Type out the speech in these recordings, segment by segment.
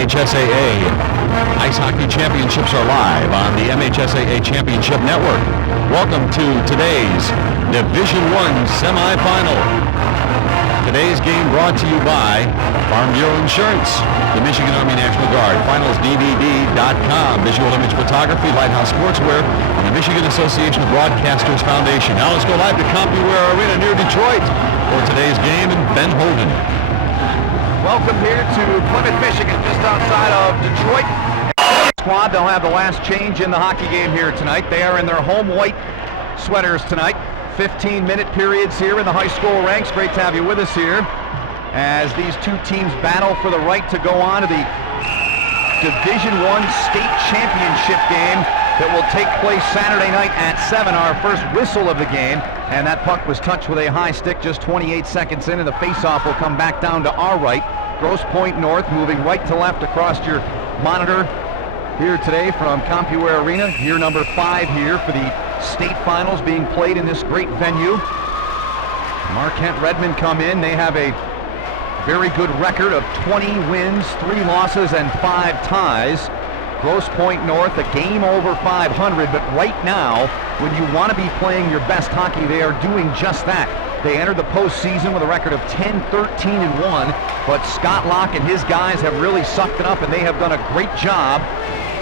MHSAA Ice Hockey Championships are live on the MHSAA Championship Network. Welcome to today's Division I semifinal. Today's game brought to you by Farm Bureau Insurance, the Michigan Army National Guard, FinalsDVD.com, Visual Image Photography, Lighthouse Sportswear, and the Michigan Association of Broadcasters Foundation. Now let's go live to CompuWare Arena near Detroit for today's game in Ben Holden. Welcome here to Plymouth, Michigan, just outside of Detroit. Squad, they'll have the last change in the hockey game here tonight. They are in their home white sweaters tonight. 15-minute periods here in the high school ranks. Great to have you with us here as these two teams battle for the right to go on to the Division I state championship game that will take place Saturday night at 7, our first whistle of the game. And that puck was touched with a high stick just 28 seconds in, and the face-off will come back down to our right. Grosse Pointe North moving right to left across your monitor here today from CompuWare Arena. Year number 5 here for the state finals being played in this great venue. Marquette Redmen come in. They have a very good record of 20 wins, 3 losses, and 5 ties. Grosse Pointe North, a game over 500, but right now, when you want to be playing your best hockey, they are doing just that. They entered the postseason with a record of 10-13-1, but Scott Locke and his guys have really sucked it up, and they have done a great job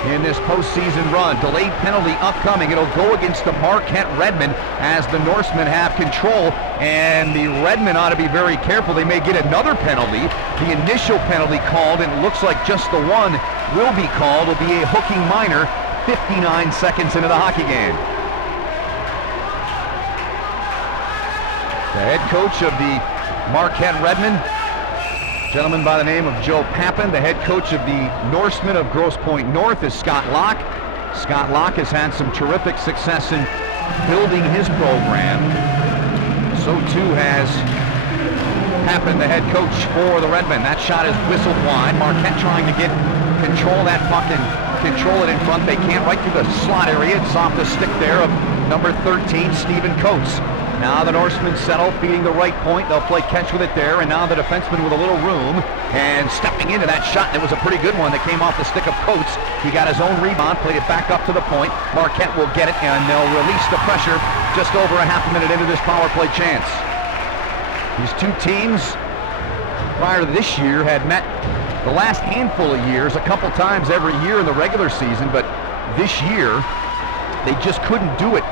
in this postseason run. Delayed penalty upcoming. It'll go against the Marquette Redmen as the Norsemen have control, and the Redmen ought to be very careful. They may get another penalty. The initial penalty called, and it looks like just the one will be called, will be a hooking minor 59 seconds into the hockey game. The head coach of the Marquette Redmen, gentleman by the name of Joe Pappin. The head coach of the Norsemen of Grosse Pointe North is Scott Locke. Scott Locke has had some terrific success in building his program. So too has Pappin, the head coach for the Redmen. That shot is whistled wide. Marquette trying to get control of that puck and control it in front. They can't, right through the slot area. It's off the stick there of number 13, Stephen Coates. Now the Norsemen settle, feeding the right point. They'll play catch with it there, and now the defenseman with a little room and stepping into that shot. And it was a pretty good one that came off the stick of Coates. He got his own rebound, played it back up to the point. Marquette will get it, and they'll release the pressure just over a half a minute into this power play chance. These two teams, prior to this year, had met the last handful of years a couple times every year in the regular season, but this year they just couldn't do it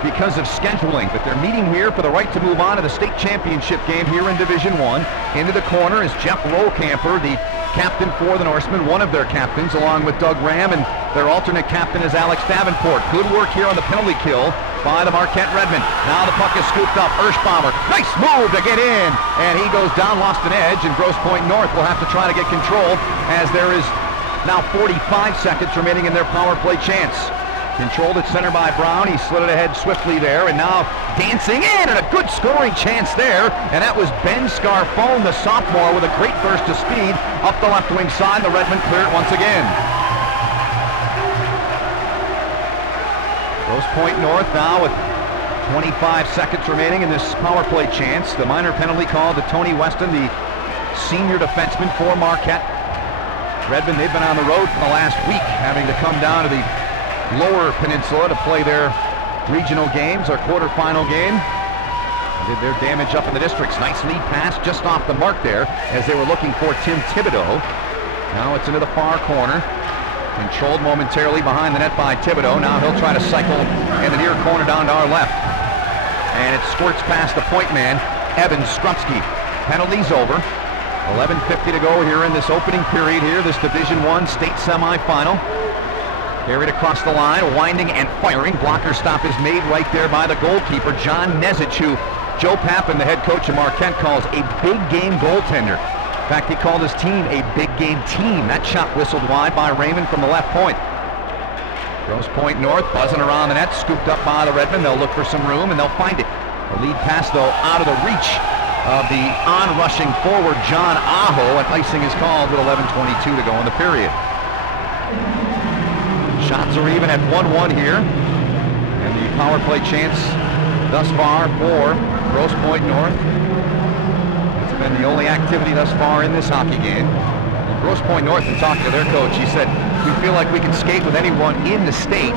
because of scheduling. But they're meeting here for the right to move on to the state championship game here in Division I. Into the corner is Jeff Rollcamper, the captain for the Norsemen, one of their captains, along with Doug Ram, and their alternate captain is Alex Davenport. Good work here on the penalty kill by the Marquette Redmen. Now the puck is scooped up. Erschbaumer, nice move to get in, and he goes down, lost an edge, and Grosse Pointe North will have to try to get control as there is now 45 seconds remaining in their power play chance. Controlled at center by Brown. He slid it ahead swiftly there, and now dancing in, and a good scoring chance there. And that was Ben Scarfone, the sophomore, with a great burst of speed up the left wing side. The Redmen clear it once again. Grosse Pointe North now with 25 seconds remaining in this power play chance. The minor penalty called to Tony Weston, the senior defenseman for Marquette. Redmen, they've been on the road for the last week, having to come down to the Lower Peninsula to play their regional games, our quarterfinal game. Did their damage up in the districts. Nice lead pass just off the mark there as they were looking for Tim Thibodeau. Now it's into the far corner. Controlled momentarily behind the net by Thibodeau. Now he'll try to cycle in the near corner down to our left. And it squirts past the point man, Evan Skrupski. Penalty's over. 11:50 to go here in this opening period here, this Division I state semifinal. Carried across the line, winding and firing. Blocker stop is made right there by the goalkeeper, John Nezich, who Joe Pappin, the head coach of Marquette, calls a big game goaltender. In fact, he called his team a big game team. That shot whistled wide by Raymond from the left point. Grosse Pointe North buzzing around the net, scooped up by the Redmen. They'll look for some room, and they'll find it. The lead pass, though, out of the reach of the on-rushing forward, John Aho, and icing is called with 11:22 to go in the period. Shots are even at 1-1 here, and the power play chance thus far for Grosse Pointe North. It's been the only activity thus far in this hockey game. Grosse Pointe North, and talking to their coach, he said, we feel like we can skate with anyone in the state.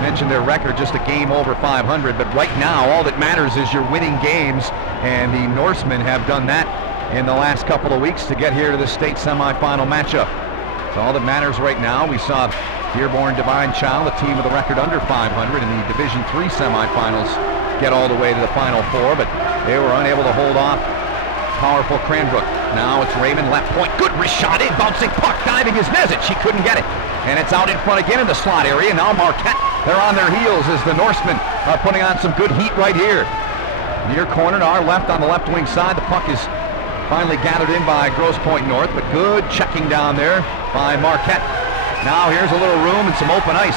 Mentioned their record, just a game over 500, but right now all that matters is you're winning games, and the Norsemen have done that in the last couple of weeks to get here to the state semifinal matchup. So all that matters right now. We saw Dearborn Divine Child, a team with a record under 500 in the Division III semifinals, get all the way to the Final Four, but they were unable to hold off powerful Cranbrook. Now it's Raymond, left point, good wrist shot in, bouncing puck, diving is Nezich, he couldn't get it. And it's out in front again in the slot area. Now Marquette, they're on their heels as the Norsemen are putting on some good heat right here. Near corner to our left on the left wing side. The puck is finally gathered in by Grosse Pointe North, but good checking down there by Marquette. Now here's a little room and some open ice.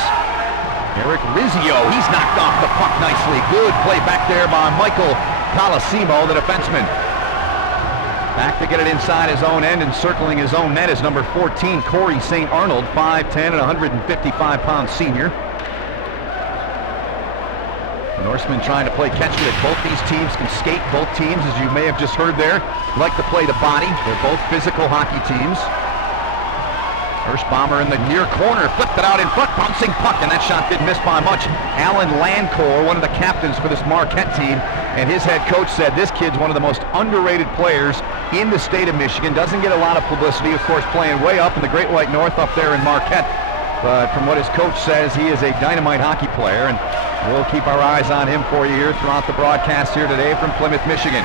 Eric Rizzio, he's knocked off the puck nicely. Good play back there by Michael Colosimo, the defenseman. Back to get it inside his own end and circling his own net is number 14, Corey St Arnold, 5'10" and 155-pound senior. The Norsemen trying to play catch with it. Both these teams can skate. Both teams, as you may have just heard there, like to play the body. They're both physical hockey teams. First bomber in the near corner, flipped it out in front, bouncing puck, and that shot didn't miss by much. Alan Landcore, one of the captains for this Marquette team, and his head coach said this kid's one of the most underrated players in the state of Michigan. Doesn't get a lot of publicity, of course, playing way up in the Great White North up there in Marquette. But from what his coach says, he is a dynamite hockey player, and we'll keep our eyes on him for you here throughout the broadcast here today from Plymouth, Michigan.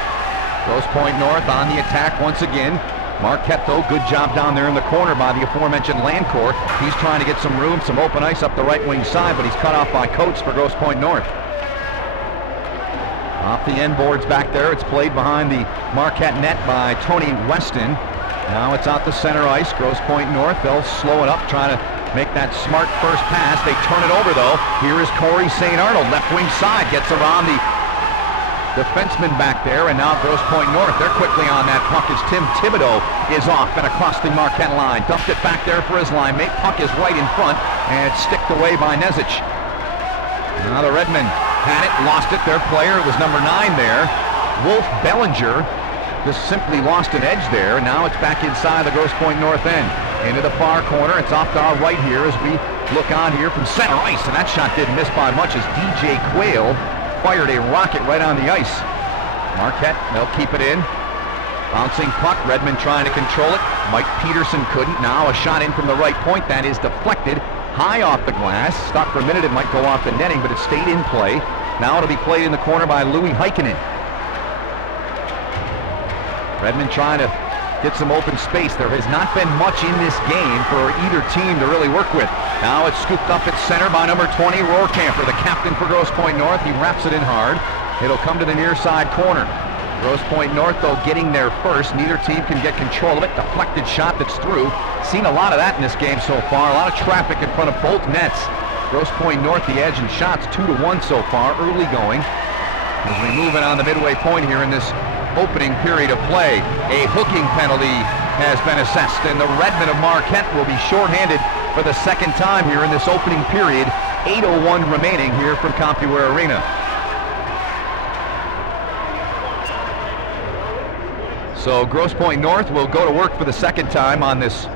Grosse Pointe North on the attack once again. Marquette, though, good job down there in the corner by the aforementioned Landcore. He's trying to get some room, some open ice up the right wing side, but he's cut off by Coates for Grosse Pointe North. Off the end boards back there, it's played behind the Marquette net by Tony Weston. Now it's out the center ice. Grosse Pointe North, they'll slow it up, trying to make that smart first pass. They turn it over, though. Here is Corey St Arnold, left wing side, gets around the defenseman back there, and now Grosse Pointe North, they're quickly on that puck as Tim Thibodeau is off and across the Marquette line. Dumped it back there for his line mate. Puck is right in front, and it's sticked away by Nezich. Now the Redmen had it, lost it. Their player, it was number 9 there, Wolf Bellinger, just simply lost an edge there. Now it's back inside the Grosse Pointe North end. Into the far corner, it's off to our right here as we look on here from center ice, and that shot didn't miss by much as DJ Quayle fired a rocket right on the ice. Marquette, they'll keep it in. Bouncing puck, Redmen trying to control it. Mike Peterson couldn't. Now a shot in from the right point that is deflected high off the glass. Stopped for a minute, it might go off the netting, but it stayed in play. Now it'll be played in the corner by Louis Heikkinen. Redmen trying to get some open space. There has not been much in this game for either team to really work with. Now it's scooped up at center by number 20, Rohrkamper, the captain for Grosse Pointe North. He wraps it in hard. It'll come to the near side corner. Grosse Pointe North, though, getting there first. Neither team can get control of it. Deflected shot that's through. Seen a lot of that in this game so far. A lot of traffic in front of both nets. Grosse Pointe North, the edge in shots, 2-1 so far, early going. As we move in on the midway point here in this opening period of play, a hooking penalty has been assessed, and the Redmen of Marquette will be shorthanded for the second time here in this opening period. 8:01 remaining here from Compuware Arena. So Grosse Pointe North will go to work for the second time on this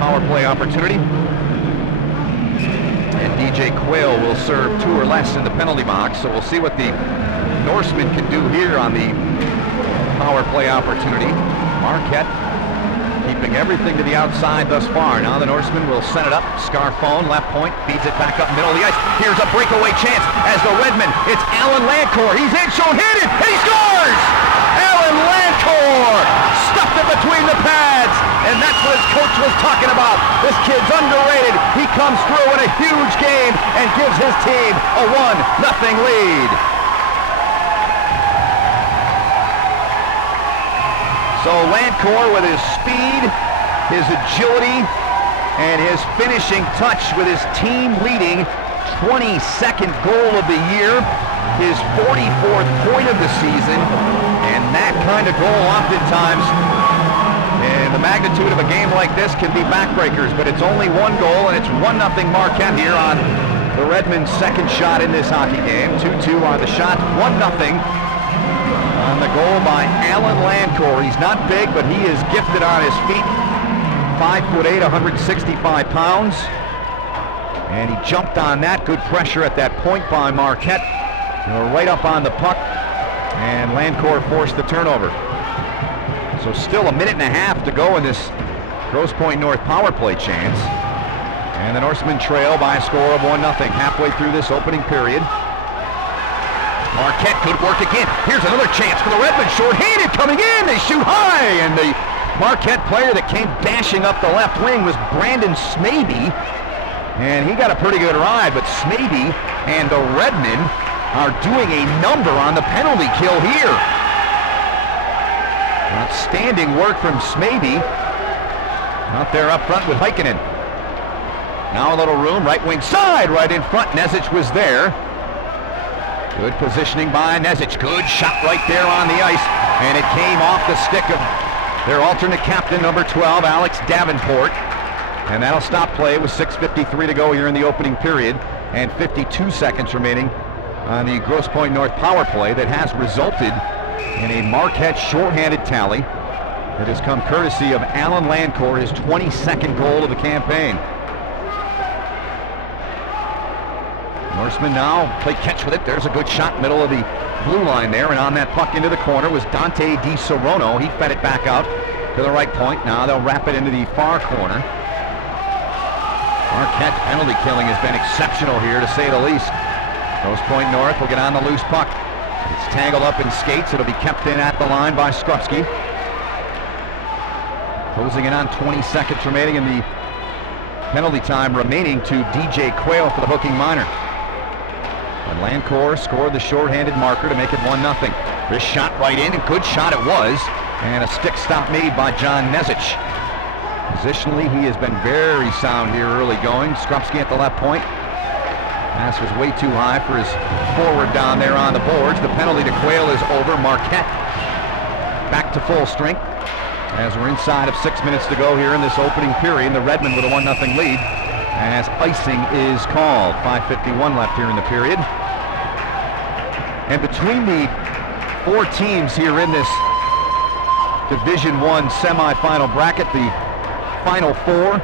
power play opportunity. And DJ Quayle will serve 2 or less in the penalty box, so we'll see what the Norsemen can do here on the power play opportunity. Marquette keeping everything to the outside thus far. Now the Norsemen will send it up. Scarfone, left point, feeds it back up middle of the ice. Here's a breakaway chance as the Redmen, it's Alan Landcore. He's in, short-handed, and he scores! Alan Landcore stuffed it between the pads, and that's what his coach was talking about. This kid's underrated. He comes through in a huge game and gives his team a 1-0 lead. So Landcore with his speed, his agility, and his finishing touch with his team-leading 22nd goal of the year, his 44th point of the season, and that kind of goal oftentimes, and the magnitude of a game like this can be backbreakers, but it's only 1 goal, and it's 1-0 Marquette here on the Redmen's second shot in this hockey game. 2-2 on the shot, 1-0 on the goal by Alan Landcore. He's not big, but he is gifted on his feet. 5'8", 165 pounds. And he jumped on that. Good pressure at that point by Marquette. They were right up on the puck, and Landcore forced the turnover. So still a minute and a half to go in this Grosse Pointe North power play chance. And the Norsemen trail by a score of 1-0 halfway through this opening period. Marquette, good work again. Here's another chance for the Redmen. Short-handed coming in. They shoot high, and the Marquette player that came dashing up the left wing was Brandon Smaby. And he got a pretty good ride, but Smaby and the Redmen are doing a number on the penalty kill here. Outstanding work from Smaby out there up front with Heikkinen. Now a little room, right wing side, right in front. Nezic was there. Good positioning by Nezic. Good shot right there on the ice, and it came off the stick of their alternate captain, number 12, Alex Davenport. And that'll stop play with 6:53 to go here in the opening period, and 52 seconds remaining on the Grosse Pointe North power play that has resulted in a Marquette shorthanded tally that has come courtesy of Alan Landcore, his 22nd goal of the campaign. Norsemen now play catch with it. There's a good shot, middle of the blue line there, and on that puck into the corner was Dante Di Serono. He fed it back out to the right point. Now they'll wrap it into the far corner. Marquette's penalty killing has been exceptional here, to say the least. Grosse Pointe North will get on the loose puck. It's tangled up in skates. It'll be kept in at the line by Skrupski. Closing in on 20 seconds remaining in the penalty time remaining to DJ Quayle for the hooking minor. And Landcore scored the shorthanded marker to make it 1-0. This shot right in, and good shot it was. And a stick stop made by John Nezic. Positionally, he has been very sound here early going. Skrupski at the left point. Pass was way too high for his forward down there on the boards. The penalty to Quayle is over. Marquette back to full strength as we're inside of 6 minutes to go here in this opening period. The Redmen with a 1-0 lead as icing is called. 5:51 left here in the period. And between the four teams here in this Division I semifinal bracket, the Final Four,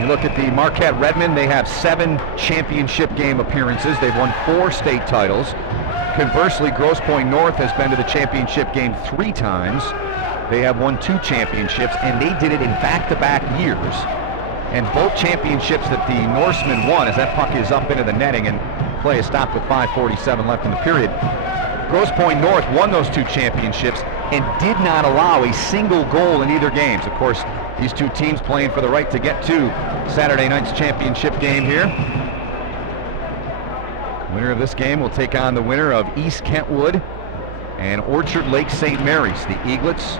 you look at the Marquette Redmen, they have 7 championship game appearances. They've won 4 state titles. Conversely, Grosse Pointe North has been to the championship game 3 times. They have won 2 championships, and they did it in back-to-back years. And both championships that the Norsemen won, as that puck is up into the netting and play is stopped with 5:47 left in the period. Grosse Pointe North won those 2 championships and did not allow a single goal in either games. Of course, these 2 teams playing for the right to get to Saturday night's championship game here. Winner of this game will take on the winner of East Kentwood and Orchard Lake St. Mary's. The Eaglets,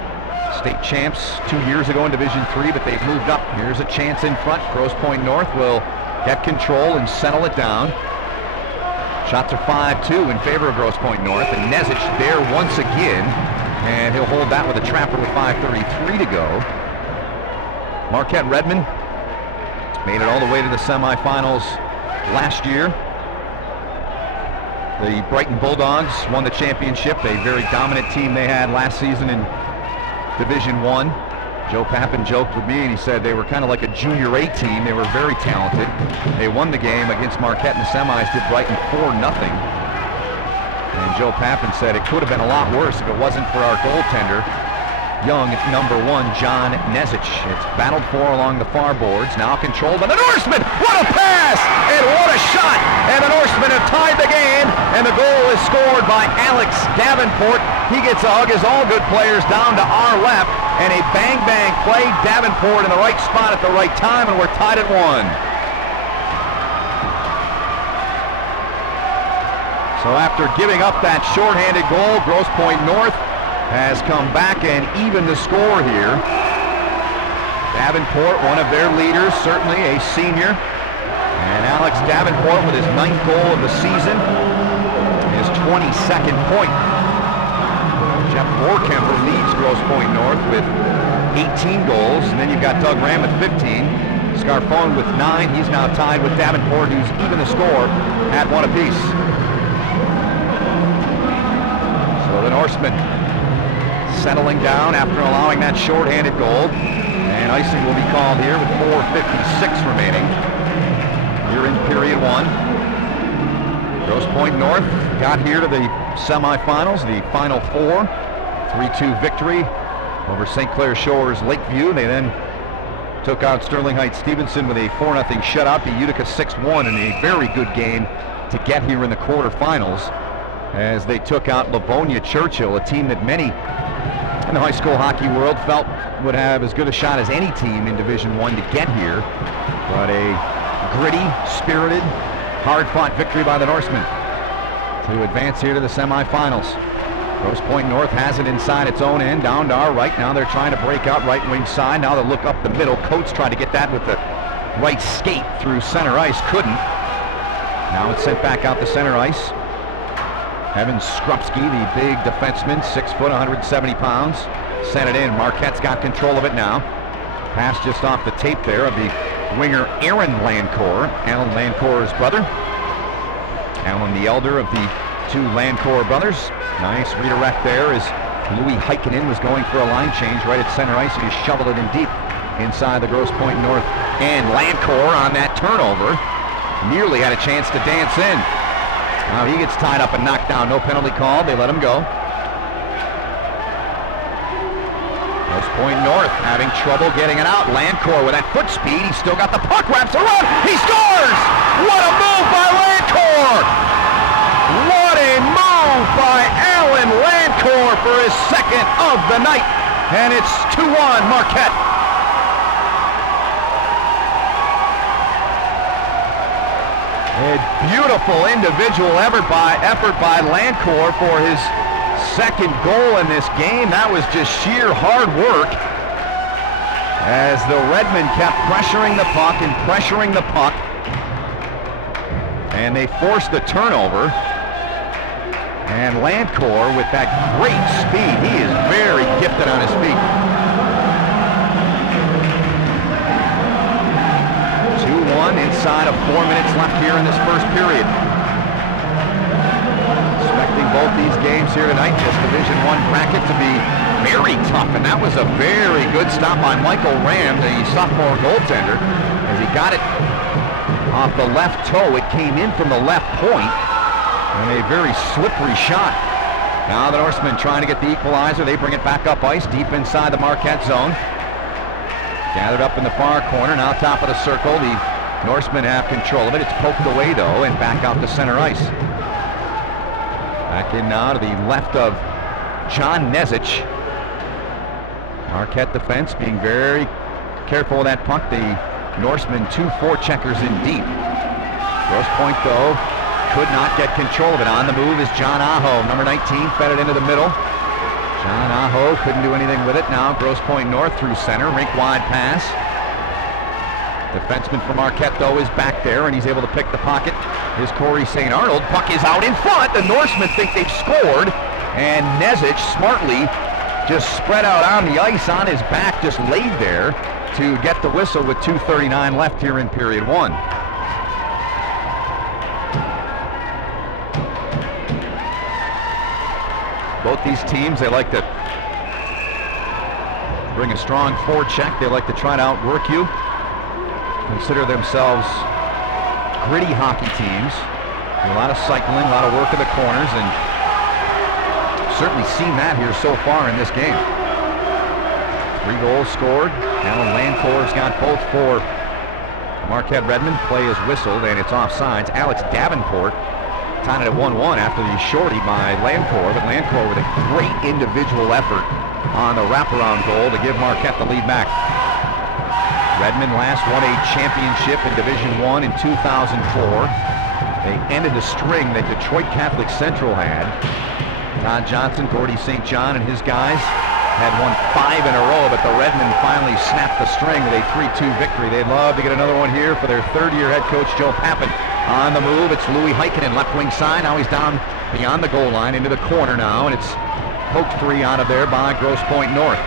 state champs 2 years ago in Division III, but they've moved up. Here's a chance in front. Grosse Pointe North will get control and settle it down. Shots are 5-2 in favor of Grosse Pointe North, and Nezic there once again, and he'll hold that with a trapper with 5:33 to go. Marquette Redmen made it all the way to the semifinals last year. The Brighton Bulldogs won the championship, a very dominant team they had last season in Division I. Joe Pappin joked with me, and he said they were kind of like a junior A team. They were very talented. They won the game against Marquette in the semis, did Brighton 4-0. And Joe Pappin said it could have been a lot worse if it wasn't for our goaltender, young number 1, John Nezic. It's battled for along the far boards, now controlled by the Norsemen. What a pass! And what a shot! And the Norsemen have tied the game, and the goal is scored by Alex Davenport. He gets a hug as all good players down to our left, and a bang-bang play. Davenport in the right spot at the right time, and we're tied at 1. So after giving up that shorthanded goal, Grosse Pointe North has come back and evened the score here. Davenport, one of their leaders, certainly a senior. And Alex Davenport with his 9th goal of the season, his 22nd point. Jeff Moorkemper leads Grosse Pointe North with 18 goals, and then you've got Doug Ram at 15. Scarfone with 9. He's now tied with Davenport, who's even the score at 1 apiece. So the Norsemen settling down after allowing that shorthanded goal. And icing will be called here with 4:56 remaining here in period one. Grosse Pointe North got here to the semifinals, the Final Four. 3-2 victory over St. Clair Shores Lakeview. They then took out Sterling Heights Stevenson with a 4-0 shutout, beat Utica 6-1 in a very good game to get here in the quarterfinals as they took out Livonia Churchill, a team that many in the high school hockey world felt would have as good a shot as any team in Division I to get here. But a gritty, spirited, hard-fought victory by the Norsemen to advance here to the semifinals. Grosse Pointe North has it inside its own end, down to our right. Now they're trying to break out right wing side. Now they look up the middle. Coates tried to get that with the right skate through center ice. Couldn't. Now it's sent back out to center ice. Evan Skrupski, the big defenseman, 6 foot, 170 pounds. Sent it in. Marquette's got control of it now. Pass just off the tape there of the winger Aaron Lancourt, Alan Lancourt's brother. Alan, the elder of the two Lancourt brothers. Nice redirect there as Louis Heikkinen was going for a line change right at center ice, and he shoveled it in deep inside the Grosse Pointe North. And Lancourt on that turnover nearly had a chance to dance in. Now he gets tied up and knocked down. No penalty called. They let him go. Grosse Pointe North having trouble getting it out. Lancourt with that foot speed. He's still got the puck. Wraps around. He scores! What a move by Lancourt! What a move by Alan Lancourt for his second of the night. And it's 2-1 Marquette. A beautiful individual effort by Lancourt for his second goal in this game. That was just sheer hard work as the Redmen kept pressuring the puck and pressuring the puck. And they forced the turnover. And Lancourt with that great speed. He is very gifted on his feet. 2-1 inside of 4 minutes left here in this first period. Expecting both these games here tonight, this Division I bracket to be very tough. And that was a very good stop by Michael Ram, the sophomore goaltender, as he got it off the left toe. It came in from the left point. And a very slippery shot. Now the Norsemen trying to get the equalizer. They bring it back up ice, deep inside the Marquette zone. Gathered up in the far corner, now top of the circle. The Norsemen have control of it. It's poked away though, and back out to center ice. Back in now to the left of John Nezich. Marquette defense being very careful with that puck. The Norsemen 2 forecheckers in deep. Grosse Pointe though could not get control of it. On the move is John Aho, number 19, fed it into the middle. John Aho couldn't do anything with it. Now Grosse Pointe North through center, rink-wide pass. Defenseman from Marquette, though, is back there, and he's able to pick the pocket. Here's Corey St Arnold. Puck is out in front. The Norsemen think they've scored, and Nezich smartly just spread out on the ice on his back, just laid there to get the whistle with 2:39 left here in period one. Both these teams, they like to bring a strong forecheck. They like to try to outwork you. Consider themselves gritty hockey teams. A lot of cycling, a lot of work in the corners, and certainly seen that here so far in this game. 3 goals scored. Alan Lancourt's got both for Marquette Redmen. Play is whistled, and it's offsides. Alex Davenport tied it at 1-1 after the shorty by Lancourt, but Lancourt with a great individual effort on the wraparound goal to give Marquette the lead back. Redmen last won a championship in Division I in 2004. They ended the string that Detroit Catholic Central had. Todd Johnson, Gordy St. John, and his guys had won 5 in a row, but the Redmen finally snapped the string with a 3-2 victory. They'd love to get another one here for their third-year head coach, Joe Pappen. On the move, it's Louis Heikkinen, left wing side. Now he's down beyond the goal line into the corner now, and it's poked free out of there by Grosse Pointe North.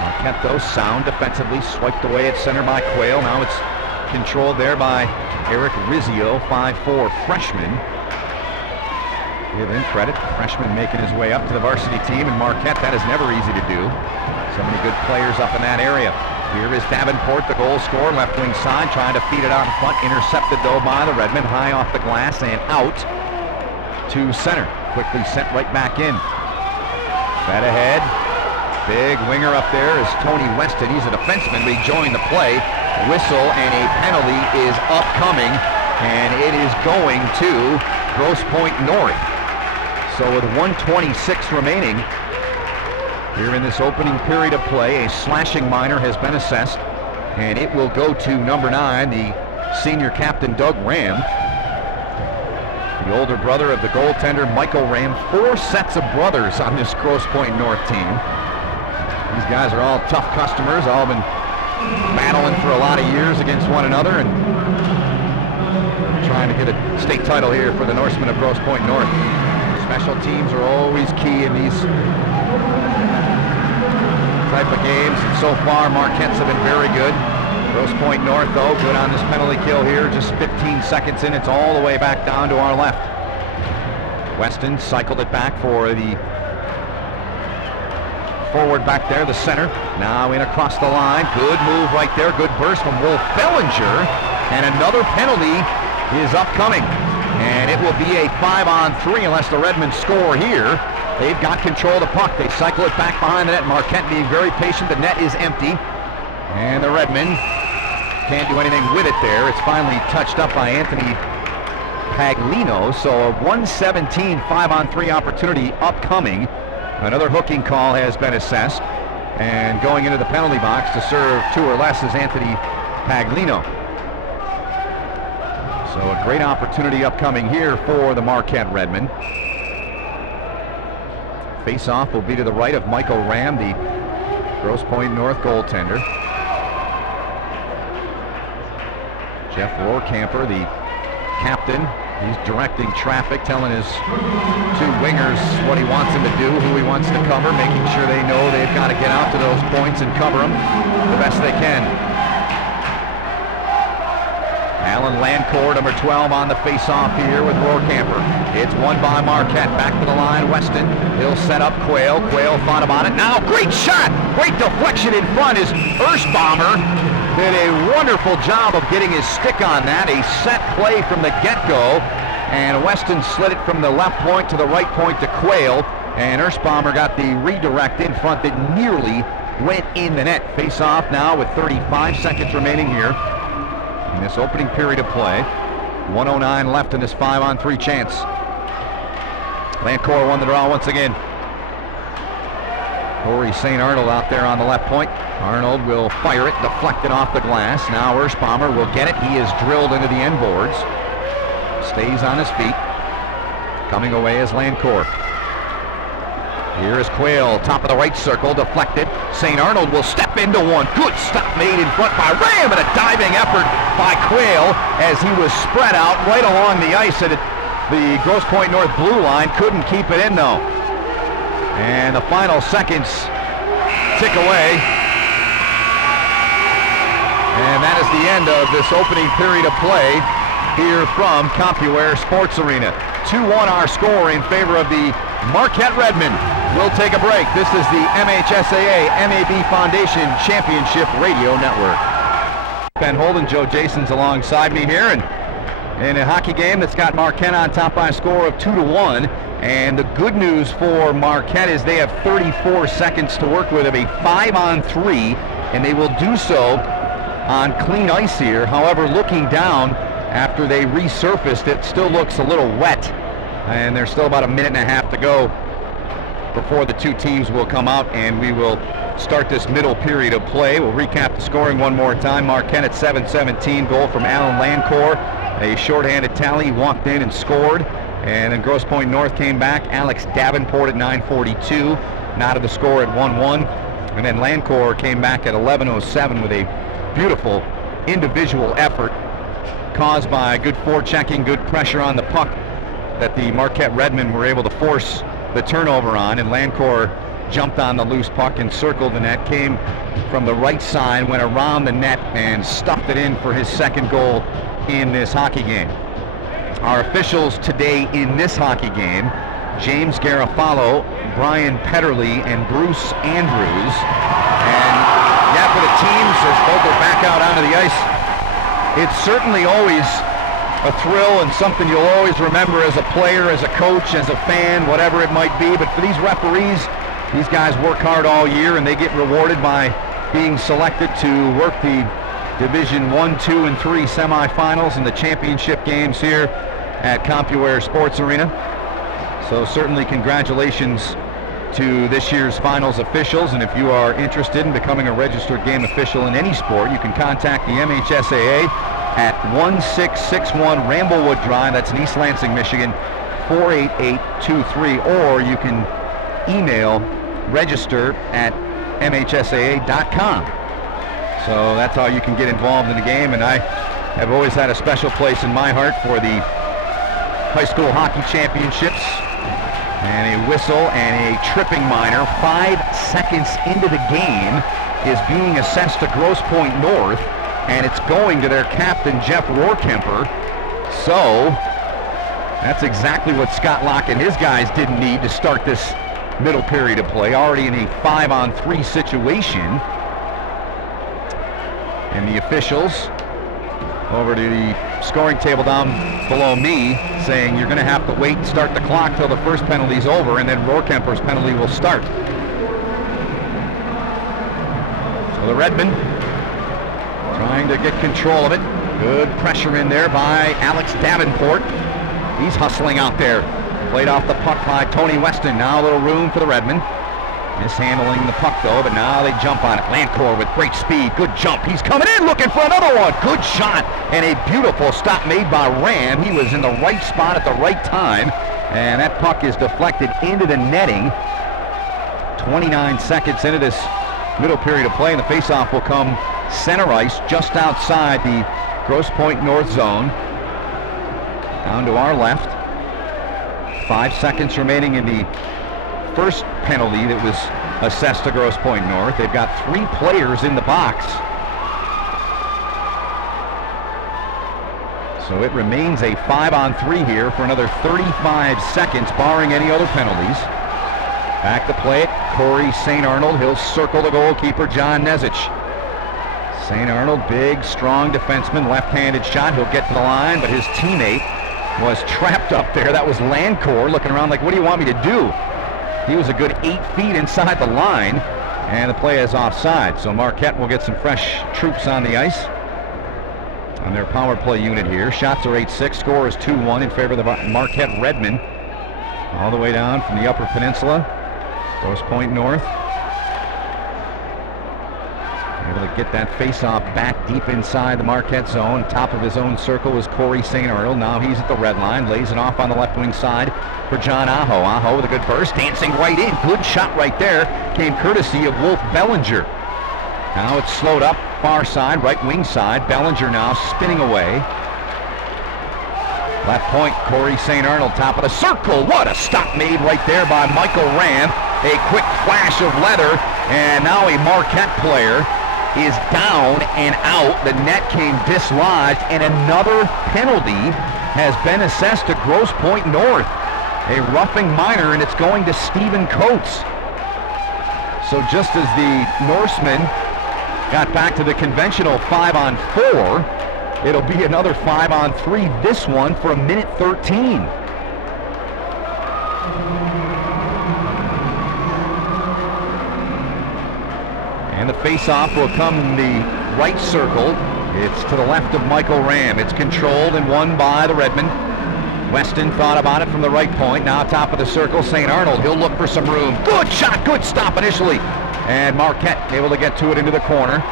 Marquette, though, sound defensively, swiped away at center by Quayle. Now it's controlled there by Eric Rizzio, 5'4" freshman. give him credit. Freshman making his way up to the varsity team in Marquette. That is never easy to do. So many good players up in that area. Here is Davenport, the goal scorer, left wing side, trying to feed it out in front. Intercepted though by the Redmen, high off the glass and out to center. Quickly sent right back in. Fed ahead. Big winger up there is Tony Weston. He's a defenseman, but he joined the play. Whistle and a penalty is upcoming, and it is going to Grosse Pointe North. So with 1:26 remaining here in this opening period of play, a slashing minor has been assessed, and it will go to number 9, the senior captain Doug Ram, the older brother of the goaltender Michael Ram. 4 sets of brothers on this Grosse Pointe North team. These guys are all tough customers, all been battling for a lot of years against one another and trying to get a state title here for the Norsemen of Grosse Pointe North. Special teams are always key in these type of games, and so far Marquette's have been very good. Grosse Pointe North, though, good on this penalty kill here. Just 15 seconds in, it's all the way back down to our left. Weston cycled it back for the forward back there, the center. Now in across the line. Good move right there. Good burst from Wolf Bellinger. And another penalty is upcoming. And it will be a 5-on-3 unless the Redmen score here. They've got control of the puck. They cycle it back behind the net. Marquette being very patient. The net is empty. And the Redmen can't do anything with it there. It's finally touched up by Anthony Paglino. So a 1:17 5-on-3 opportunity upcoming. Another hooking call has been assessed. And going into the penalty box to serve 2 or less is Anthony Paglino. So a great opportunity upcoming here for the Marquette Redmen. Face-off will be to the right of Michael Ram, the Grosse Pointe North goaltender. Jeff Rohrkamper, the captain, he's directing traffic, telling his 2 wingers what he wants them to do, who he wants to cover, making sure they know they've got to get out to those points and cover them the best they can. Alan Lancourt, number 12, on the face-off here with Rohrkamper. It's won by Marquette. Back to the line, Weston. He'll set up Quayle. Quayle thought about it. Now, great shot! Great deflection in front is Erstbomber. Did a wonderful job of getting his stick on that. A set play from the get-go. And Weston slid it from the left point to the right point to Quayle. And Erstbomber got the redirect in front that nearly went in the net. Face-off now with 35 seconds remaining here in this opening period of play. 1:09 left in this 5-on-3 chance. Lancourt won the draw once again. Corey St Arnold out there on the left point. Arnold will fire it, deflected off the glass. Now Erstbomber will get it. He is drilled into the end boards. Stays on his feet. Coming away is Lancourt. Here is Quayle, top of the right circle, deflected. St Arnold will step into one. Good stop made in front by Ram, and a diving effort by Quayle as he was spread out right along the ice at the Grosse Pointe North blue line. Couldn't keep it in though. And the final seconds tick away. And that is the end of this opening period of play here from CompuWare Sports Arena. 2-1 our score in favor of the Marquette Redmen. We'll take a break. This is the MHSAA MAB Foundation Championship Radio Network. Ben Holden, Joe Jason's alongside me here, and in a hockey game that's got Marquette on top by a score of 2-1. And the good news for Marquette is they have 34 seconds to work with of a 5-on-3, and they will do so on clean ice here. However, looking down after they resurfaced, it still looks a little wet, and there's still about a minute and a half to go before the 2 teams will come out, and we will start this middle period of play. We'll recap the scoring one more time. Marquette at 7-17, goal from Alan Lancourt. A shorthanded tally, walked in and scored. And then Grosse Pointe North came back. Alex Davenport at 9:42, knotted the score at 1-1. And then Lancourt came back at 11:07 with a beautiful individual effort caused by good forechecking, good pressure on the puck that the Marquette Redmen were able to force the turnover on. And Lancourt jumped on the loose puck and circled the net, came from the right side, went around the net and stuffed it in for his second goal in this hockey game. Our officials today in this hockey game, James Garofalo, Brian Petterly, and Bruce Andrews. And yeah, for the teams, as both are back out onto the ice, it's certainly always a thrill and something you'll always remember as a player, as a coach, as a fan, whatever it might be. But for these referees, these guys work hard all year, and they get rewarded by being selected to work the Division 1, 2, and 3 semifinals and the championship games here at CompuWare Sports Arena. So certainly congratulations to this year's finals officials, and if you are interested in becoming a registered game official in any sport, you can contact the MHSAA at 1661 Ramblewood Drive, that's in East Lansing, Michigan, 48823, or you can email register at MHSAA.com. So that's how you can get involved in the game, and I have always had a special place in my heart for the high school hockey championships. And a whistle and a tripping minor 5 seconds into the game is being assessed to Grosse Pointe North, and it's going to their captain, Jeff Rohrkemper. So that's exactly what Scott Locke and his guys didn't need to start this middle period of play, already in a 5-on-3 situation. And the officials over to the scoring table down below me saying you're going to have to wait and start the clock till the first penalty's over, and then Rohrkemper's penalty will start. So the Redmen trying to get control of it. Good pressure in there by Alex Davenport. He's hustling out there. Played off the puck by Tony Weston. Now a little room for the Redmen. Mishandling the puck though, but now they jump on it. Landcore with great speed. Good jump. He's coming in looking for another one. Good shot. And a beautiful stop made by Ram. He was in the right spot at the right time. And that puck is deflected into the netting. 29 seconds into this middle period of play, and the faceoff will come center ice just outside the Grosse Pointe North zone. Down to our left. 5 seconds remaining in the first penalty that was assessed to Grosse Pointe North. They've got 3 players in the box. So it remains a 5-on-3 here for another 35 seconds, barring any other penalties. Back to play it, Corey St Arnold. He'll circle the goalkeeper, John Nezich. St Arnold, big, strong defenseman, left-handed shot. He'll get to the line, but his teammate was trapped up there. That was Landcore looking around like, what do you want me to do? He was a good 8 feet inside the line, and the play is offside. So Marquette will get some fresh troops on the ice on their power play unit here. Shots are 8-6, score is 2-1 in favor of the Marquette Redmen. All the way down from the Upper Peninsula, Grosse Pointe North. Able to get that face-off back deep inside the Marquette zone. Top of his own circle is Corey St Arnold. Now he's at the red line, lays it off on the left wing side for John Aho. Aho with a good burst, dancing right in. Good shot right there. Came courtesy of Wolf Bellinger. Now it's slowed up, far side, right wing side. Bellinger now spinning away. Left point, Corey St Arnold, top of the circle. What a stop made right there by Michael Ram. A quick flash of leather, and now a Marquette player is down and out. The net came dislodged, and another penalty has been assessed to Grosse Pointe North. A roughing minor, and it's going to Stephen Coates. So just as the Norsemen got back to the conventional 5-on-4, it'll be another 5-on-3, this one for 1:13. And the face-off will come in the right circle. It's to the left of Michael Ram. It's controlled and won by the Redmen. Weston thought about it from the right point. Now top of the circle, St Arnold. He'll look for some room. Good shot, good stop initially. And Marquette able to get to it into the corner.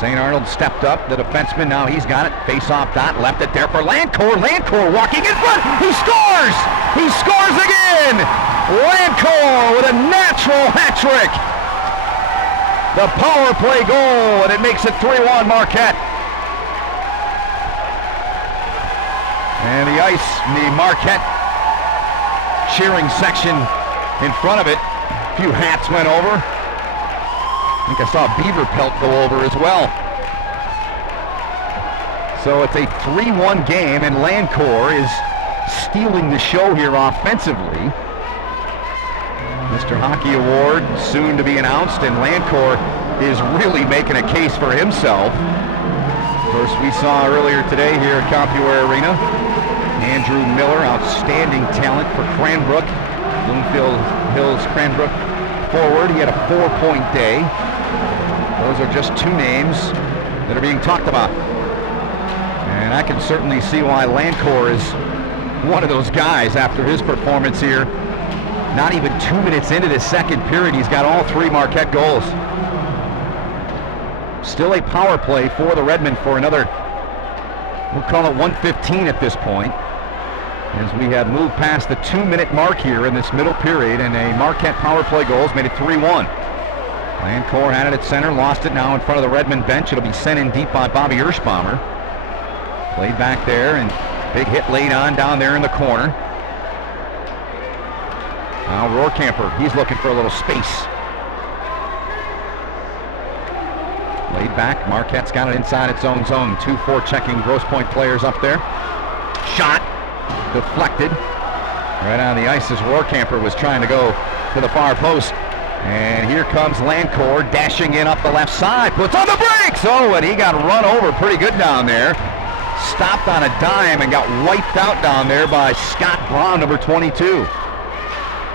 St Arnold stepped up, the defenseman, now he's got it. Face-off dot, left it there for Landcore. Landcore walking in front. He scores! He scores again! Landcore with a natural hat trick. The power play goal, and it makes it 3-1 Marquette. And the ice, the Marquette cheering section in front of it. A few hats went over. I think I saw a beaver pelt go over as well. So it's a 3-1 game, and Landcor is stealing the show here offensively. Mr. Hockey Award soon to be announced, and Landcor is really making a case for himself. Of course, we saw earlier today here at Compuware Arena, Andrew Miller, outstanding talent for Cranbrook. Bloomfield Hills Cranbrook forward. He had a 4-point day. Those are just two names that are being talked about. And I can certainly see why Landcor is one of those guys after his performance here. Not even 2 minutes into the second period, he's got all three Marquette goals. Still a power play for the Redmen for another, we'll call it 1:15 at this point, as we have moved past the 2-minute mark here in this middle period, and a Marquette power play goal has made it 3-1. Landcor had it at center, lost it now in front of the Redmen bench. It'll be sent in deep by Bobby Erschbaumer. Played back there, and big hit laid on down there in the corner. Now Rohrkamper, he's looking for a little space. Laid back, Marquette's got it inside its own zone. 2-4 checking Grosse Pointe players up there. Shot, deflected. Right on the ice as Rohrkamper was trying to go to the far post. And here comes Landcor dashing in up the left side, puts on the brakes! Oh, and he got run over pretty good down there. Stopped on a dime and got wiped out down there by Scott Brown, number 22.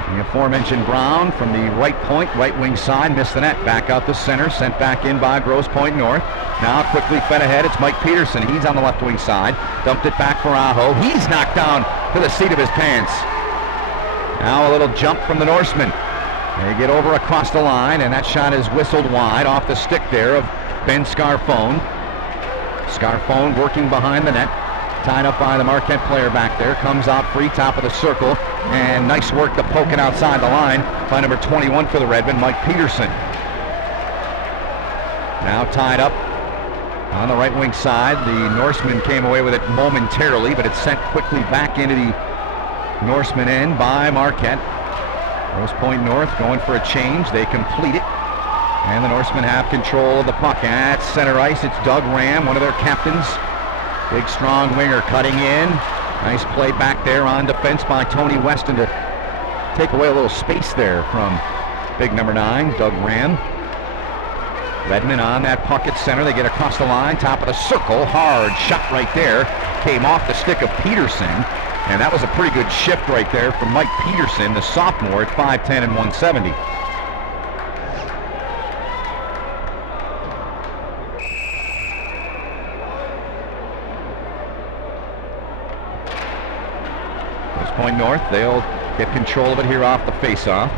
The aforementioned Brown from the right point, right wing side, missed the net. Back out the center, sent back in by Grosse Pointe North. Now quickly fed ahead, it's Mike Peterson. He's on the left wing side. Dumped it back for Aho. He's knocked down to the seat of his pants. Now a little jump from the Norsemen. They get over across the line, and that shot is whistled wide off the stick there of Ben Scarfone. Scarfone working behind the net. Tied up by the Marquette player back there. Comes out free, top of the circle. And nice work to poke it outside the line by number 21 for the Redmen, Mike Peterson. Now tied up on the right wing side. The Norsemen came away with it momentarily, but it's sent quickly back into the Norsemen end by Marquette. Grosse Pointe North going for a change. They complete it. And the Norsemen have control of the puck. At center ice, it's Doug Ram, one of their captains. Big, strong winger cutting in. Nice play back there on defense by Tony Weston to take away a little space there from big number 9, Doug Ram. Redmen on that puck at center. They get across the line, top of the circle. Hard shot right there. Came off the stick of Peterson. And that was a pretty good shift right there from Mike Peterson, the sophomore at 5'10" and 170. Pointe North, they'll get control of it here off the face-off.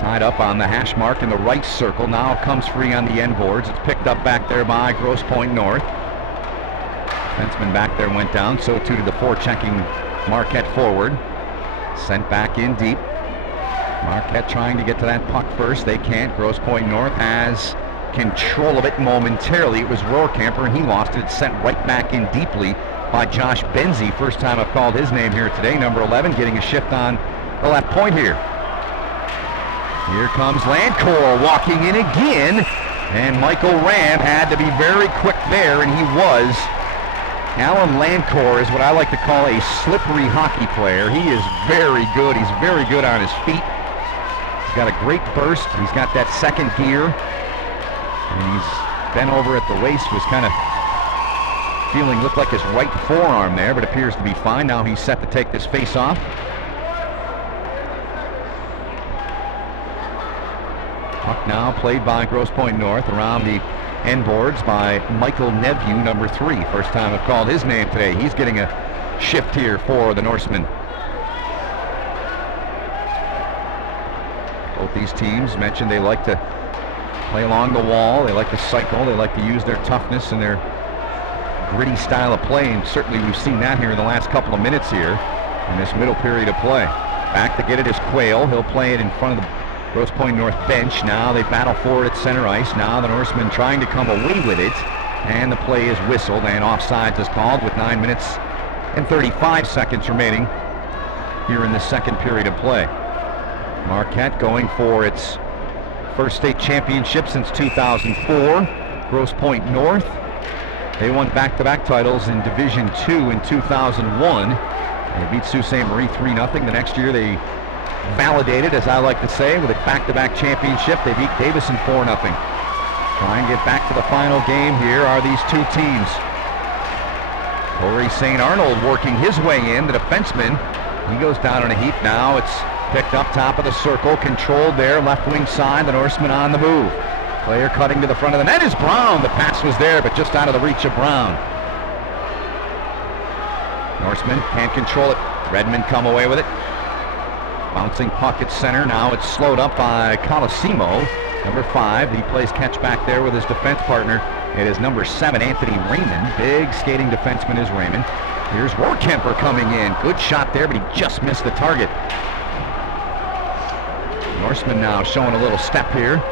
Tied up on the hash mark in the right circle. Now it comes free on the end boards. It's picked up back there by Grosse Pointe North. Defenseman back there went down, so too did the forechecking Marquette forward. Sent back in deep. Marquette trying to get to that puck first. They can't. Grosse Pointe North has control of it momentarily. It was Rohrkamper, and he lost it. It's sent right back in deeply by Josh Benzie. First time I've called his name here today. Number 11 getting a shift on the left point here. Here comes Landcor walking in again, and Michael Ram had to be very quick there, and he was. Alan Landcor is what I like to call a slippery hockey player. He is very good. He's very good on his feet. He's got a great burst. He's got that second gear, and he's bent over at the waist, was kind of feeling, looked like his right forearm there, but appears to be fine. Now he's set to take this face off. Puck now played by Grosse Pointe North around the end boards by Michael Nephew, number 3. First time I've called his name today. He's getting a shift here for the Norsemen. Both these teams mentioned they like to play along the wall. They like to cycle. They like to use their toughness and their gritty style of play, and certainly we've seen that here in the last couple of minutes here in this middle period of play. Back to get it is Quayle. He'll play it in front of the Grosse Pointe North bench. Now they battle forward at center ice. Now the Norsemen trying to come away with it, and the play is whistled, and offsides is called with 9 minutes and 35 seconds remaining here in the second period of play. Marquette going for its first state championship since 2004. Grosse Pointe North. They won back-to-back titles in Division II in 2001. They beat Sault Ste. Marie 3-0. The next year they validated, as I like to say, with a back-to-back championship. They beat Davison 4-0. Try and get back to the final game. Here are these two teams. St Arnold working his way in, the defenseman. He goes down in a heap now. It's picked up top of the circle, controlled there, left wing side, the Norsemen on the move. Player cutting to the front of the net is Brown. The pass was there, but just out of the reach of Brown. Norsemen can't control it. Redmen come away with it. Bouncing puck at center. Now it's slowed up by Colosimo. Number 5, he plays catch back there with his defense partner. It is number 7, Anthony Raymond. Big skating defenseman is Raymond. Here's Rohrkemper coming in. Good shot there, but he just missed the target. Norsemen now showing a little step here.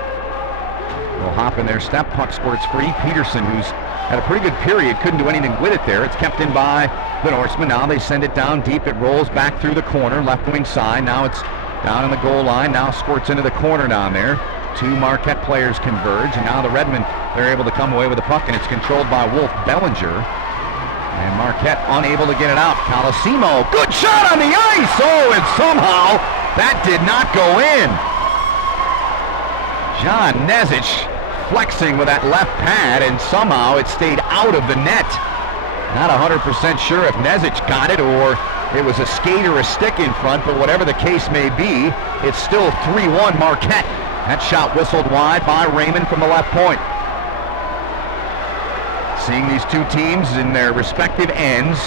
Little hop in their step. Puck squirts free. Peterson, who's had a pretty good period, couldn't do anything with it there. It's kept in by the Norsemen. Now they send it down deep. It rolls back through the corner, left wing side. Now it's down on the goal line. Now squirts into the corner down there. Two Marquette players converge, and now the Redmen, they're able to come away with the puck, and it's controlled by Wolf Bellinger. And Marquette unable to get it out. Colosimo, good shot on the ice! Oh, and somehow that did not go in. John Nezich flexing with that left pad, and somehow it stayed out of the net. Not 100% sure if Nezich got it or it was a skate or a stick in front, but whatever the case may be, it's still 3-1 Marquette. That shot whistled wide by Raymond from the left point. Seeing these two teams in their respective ends,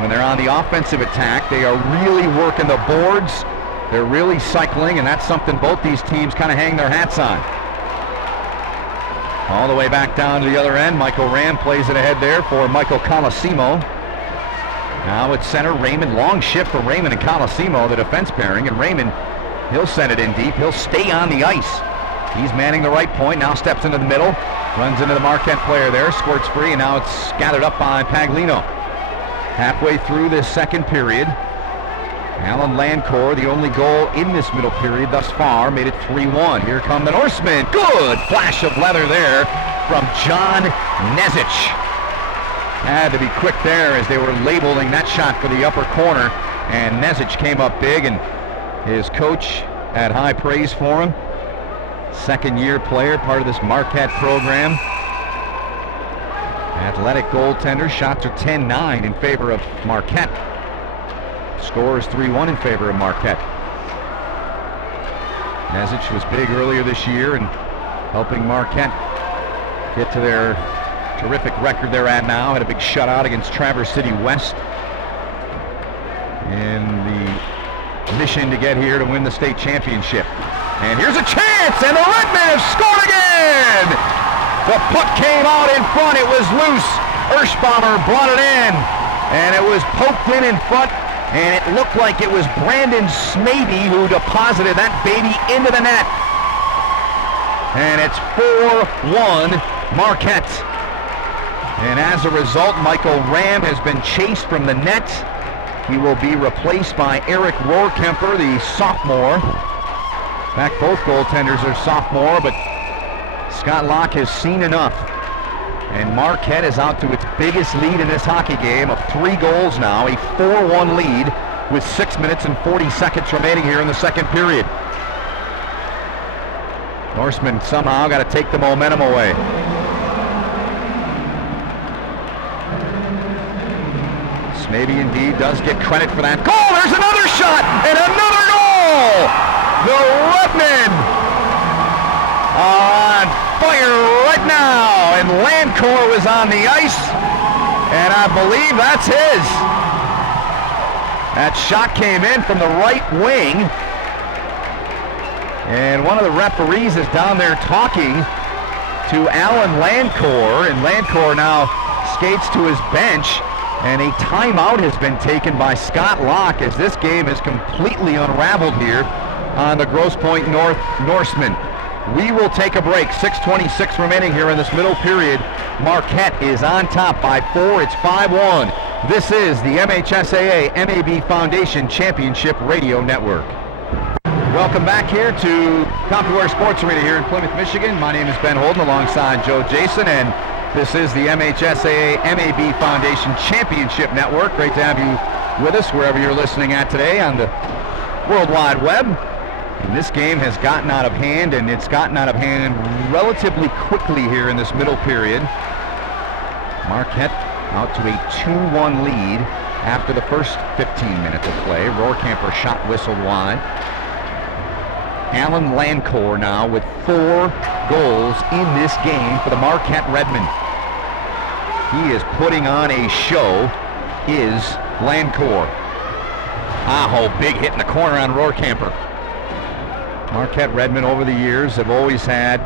when they're on the offensive attack, they are really working the boards. They're really cycling, and that's something both these teams kind of hang their hats on. All the way back down to the other end, Michael Ram plays it ahead there for Michael Colosimo. Now at center, Raymond, long shift for Raymond and Colosimo, the defense pairing, and Raymond, he'll send it in deep. He'll stay on the ice. He's manning the right point, now steps into the middle, runs into the Marquette player there, squirts free, and now it's gathered up by Paglino. Halfway through this second period, Alan Landcore, the only goal in this middle period thus far, made it 3-1. Here come the Norsemen. Good flash of leather there from John Nezich. Had to be quick there as they were labeling that shot for the upper corner, and Nezich came up big, and his coach had high praise for him. Second-year player, part of this Marquette program. Athletic goaltender. Shots are 10-9 in favor of Marquette. Score is 3-1 in favor of Marquette. Nezich was big earlier this year and helping Marquette get to their terrific record they're at now. Had a big shutout against Traverse City West in the mission to get here to win the state championship. And here's a chance, and the Redmen have scored again! The puck came out in front, it was loose. Erschbaumer brought it in, and it was poked in front, and it looked like it was Brandon Smaby who deposited that baby into the net. And it's 4-1 Marquette. And as a result, Michael Ram has been chased from the net. He will be replaced by Eric Rohrkemper, the sophomore. In fact, both goaltenders are sophomore, but Scott Locke has seen enough. And Marquette is out to its biggest lead in this hockey game of 3 goals now, a 4-1 lead with 6 minutes and 40 seconds remaining here in the second period. Norsemen somehow got to take the momentum away. Maybe indeed does get credit for that goal. There's another shot and another goal. The Redmen are on fire right now, and Landcore was on the ice, and I believe that's his. That shot came in from the right wing, and one of the referees is down there talking to Alan Landcore, and Landcore now skates to his bench. And a timeout has been taken by Scott Locke as this game is completely unraveled here on the Grosse Pointe North Norsemen. We will take a break. 6:26 remaining here in this middle period. Marquette is on top by 4. It's 5-1. This is the MHSAA MAB Foundation Championship Radio Network. Welcome back here to CompuWare Sports Arena here in Plymouth, Michigan. My name is Ben Holden alongside Joe Jason, and this is the MHSAA MAB Foundation Championship Network. Great to have you with us wherever you're listening at today on the World Wide Web. And this game has gotten out of hand, and it's gotten out of hand relatively quickly here in this middle period. Marquette out to a 2-1 lead after the first 15 minutes of play. Rohrkamper shot whistled wide. Alan Landcore now with 4 goals in this game for the Marquette Redmen. He is putting on a show, is Landcore. Aho, big hit in the corner on Rohrkamper. Marquette Redmen over the years have always had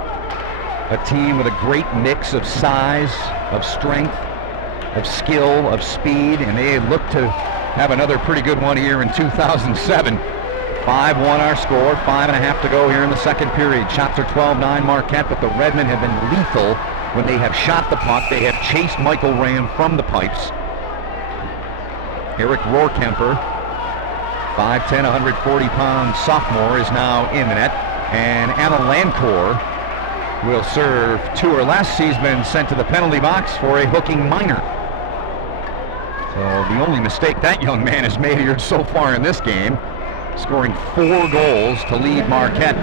a team with a great mix of size, of strength, of skill, of speed, and they look to have another pretty good one here in 2007. 5-1 our score, 5.5 to go here in the second period. Shots are 12-9 Marquette, but the Redmen have been lethal when they have shot the puck. They have chased Michael Ram from the pipes. Eric Rohrkamper, 5'10", 140-pound sophomore, is now in the net. And Alan Landcore will serve 2 or less. He's been sent to the penalty box for a hooking minor. So the only mistake that young man has made here so far in this game, scoring 4 goals to lead Marquette.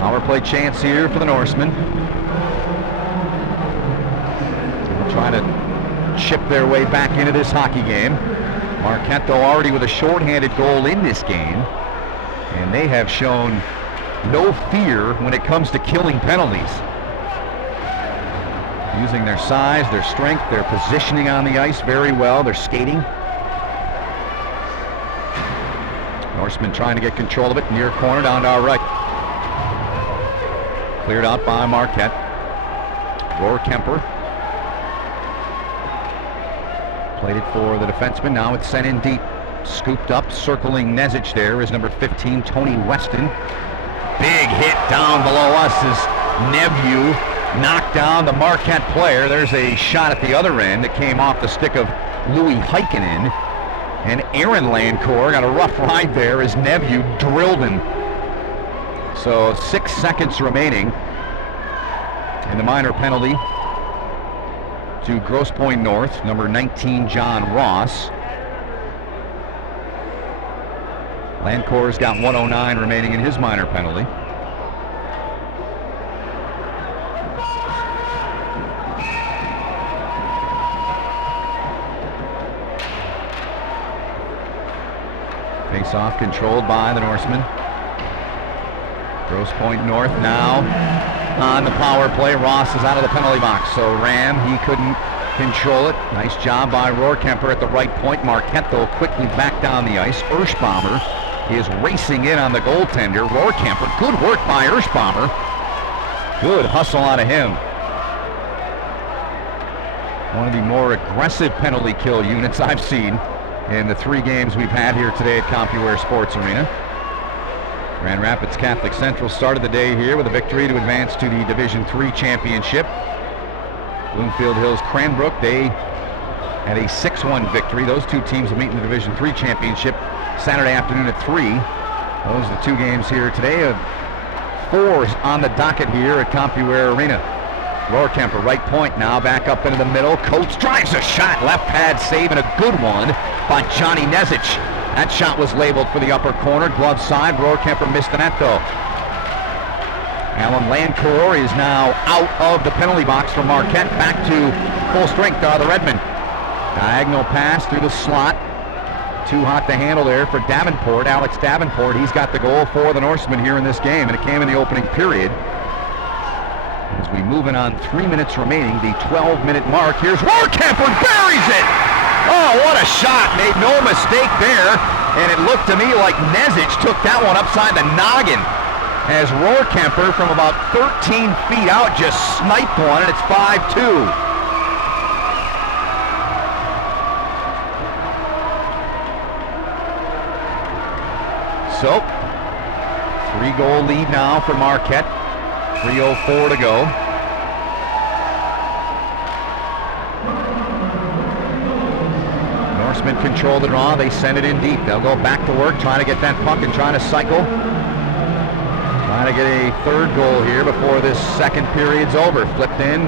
Power play chance here for the Norsemen. They'll try to chip their way back into this hockey game. Marquette, though, already with a shorthanded goal in this game, and they have shown no fear when it comes to killing penalties. Using their size, their strength, their positioning on the ice very well, their skating. Norsemen trying to get control of it, near corner down to our right. Cleared out by Marquette. Rohrkamper. Played it for the defenseman, now it's sent in deep. Scooped up, circling Nezic there is number 15, Tony Weston. Big hit down below us as Nephew knocked down the Marquette player. There's a shot at the other end that came off the stick of Louis Heikkinen. And Aaron Landcore got a rough ride there as Nephew drilled him. So 6 seconds remaining. And the minor penalty to Grosse Pointe North, number 19, John Ross. Landcore's got 109 remaining in his minor penalty. Face-off controlled by the Norsemen. Grosse Pointe North now on the power play. Ross is out of the penalty box, so Ram, he couldn't control it. Nice job by Rohrkamper at the right point. Marquette, though, quickly back down the ice. Erschbaumer is racing in on the goaltender. Rohrkamper, good work by Erschbaumer. Good hustle out of him. One of the more aggressive penalty kill units I've seen in the 3 games we've had here today at CompuWare Sports Arena. Grand Rapids Catholic Central started the day here with a victory to advance to the Division III championship. Bloomfield Hills Cranbrook, they had a 6-1 victory. Those 2 teams will meet in the Division III championship Saturday afternoon at 3. Those are the 2 games here today. 4 on the docket here at CompuWare Arena. Rohrkamper, right point, now back up into the middle. Coates drives a shot, left pad save, and a good one by Johnny Nezic. That shot was labeled for the upper corner, glove side. Rohrkamper missed the net, though. Alan Landcore is now out of the penalty box for Marquette. Back to full strength are the Redmen. Diagonal pass through the slot. Too hot to handle there for Davenport. Alex Davenport, he's got the goal for the Norsemen here in this game, and it came in the opening period. As we move in on 3 minutes remaining, the 12-minute mark. Here's Rohrkamper, buries it! Oh, what a shot. Made no mistake there. And it looked to me like Nezic took that one upside the noggin, as Rohrkamper from about 13 feet out just sniped one, and it's 5-2. So, 3-goal lead now for Marquette. 3:04 to go. Norsemen control the draw. They send it in deep. They'll go back to work, trying to get that puck and trying to cycle. Trying to get a third goal here before this second period's over. Flipped in.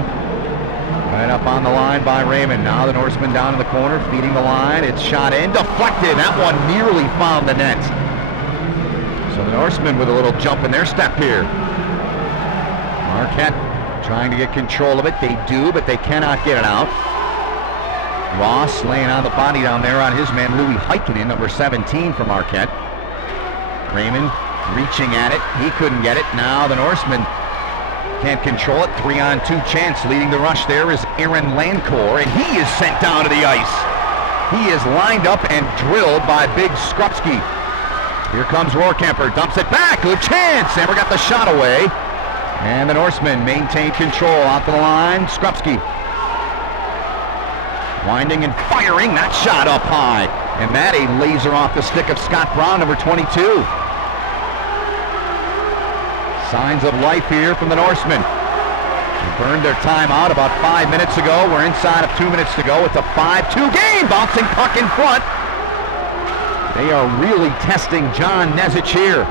Right up on the line by Raymond. Now the Norsemen down in the corner, feeding the line. It's shot in, deflected. That one nearly found the net. So the Norsemen with a little jump in their step here. Marquette trying to get control of it. They do, but they cannot get it out. Ross laying on the body down there on his man, Louis Heikkinen, number 17 for Marquette. Raymond reaching at it. He couldn't get it. Now the Norsemen can't control it. 3-on-2 chance. Leading the rush there is Aaron Landcore, and he is sent down to the ice. He is lined up and drilled by Big Skrupski. Here comes Rohrkemper, dumps it back. Good chance. Never got the shot away. And the Norsemen maintain control out to the line. Skrupski winding and firing. That shot up high. And that a laser off the stick of Scott Brown, number 22. Signs of life here from the Norsemen. They burned their time out about 5 minutes ago. We're inside of 2 minutes to go. It's a 5-2 game. Bouncing puck in front. They are really testing John Nezich here.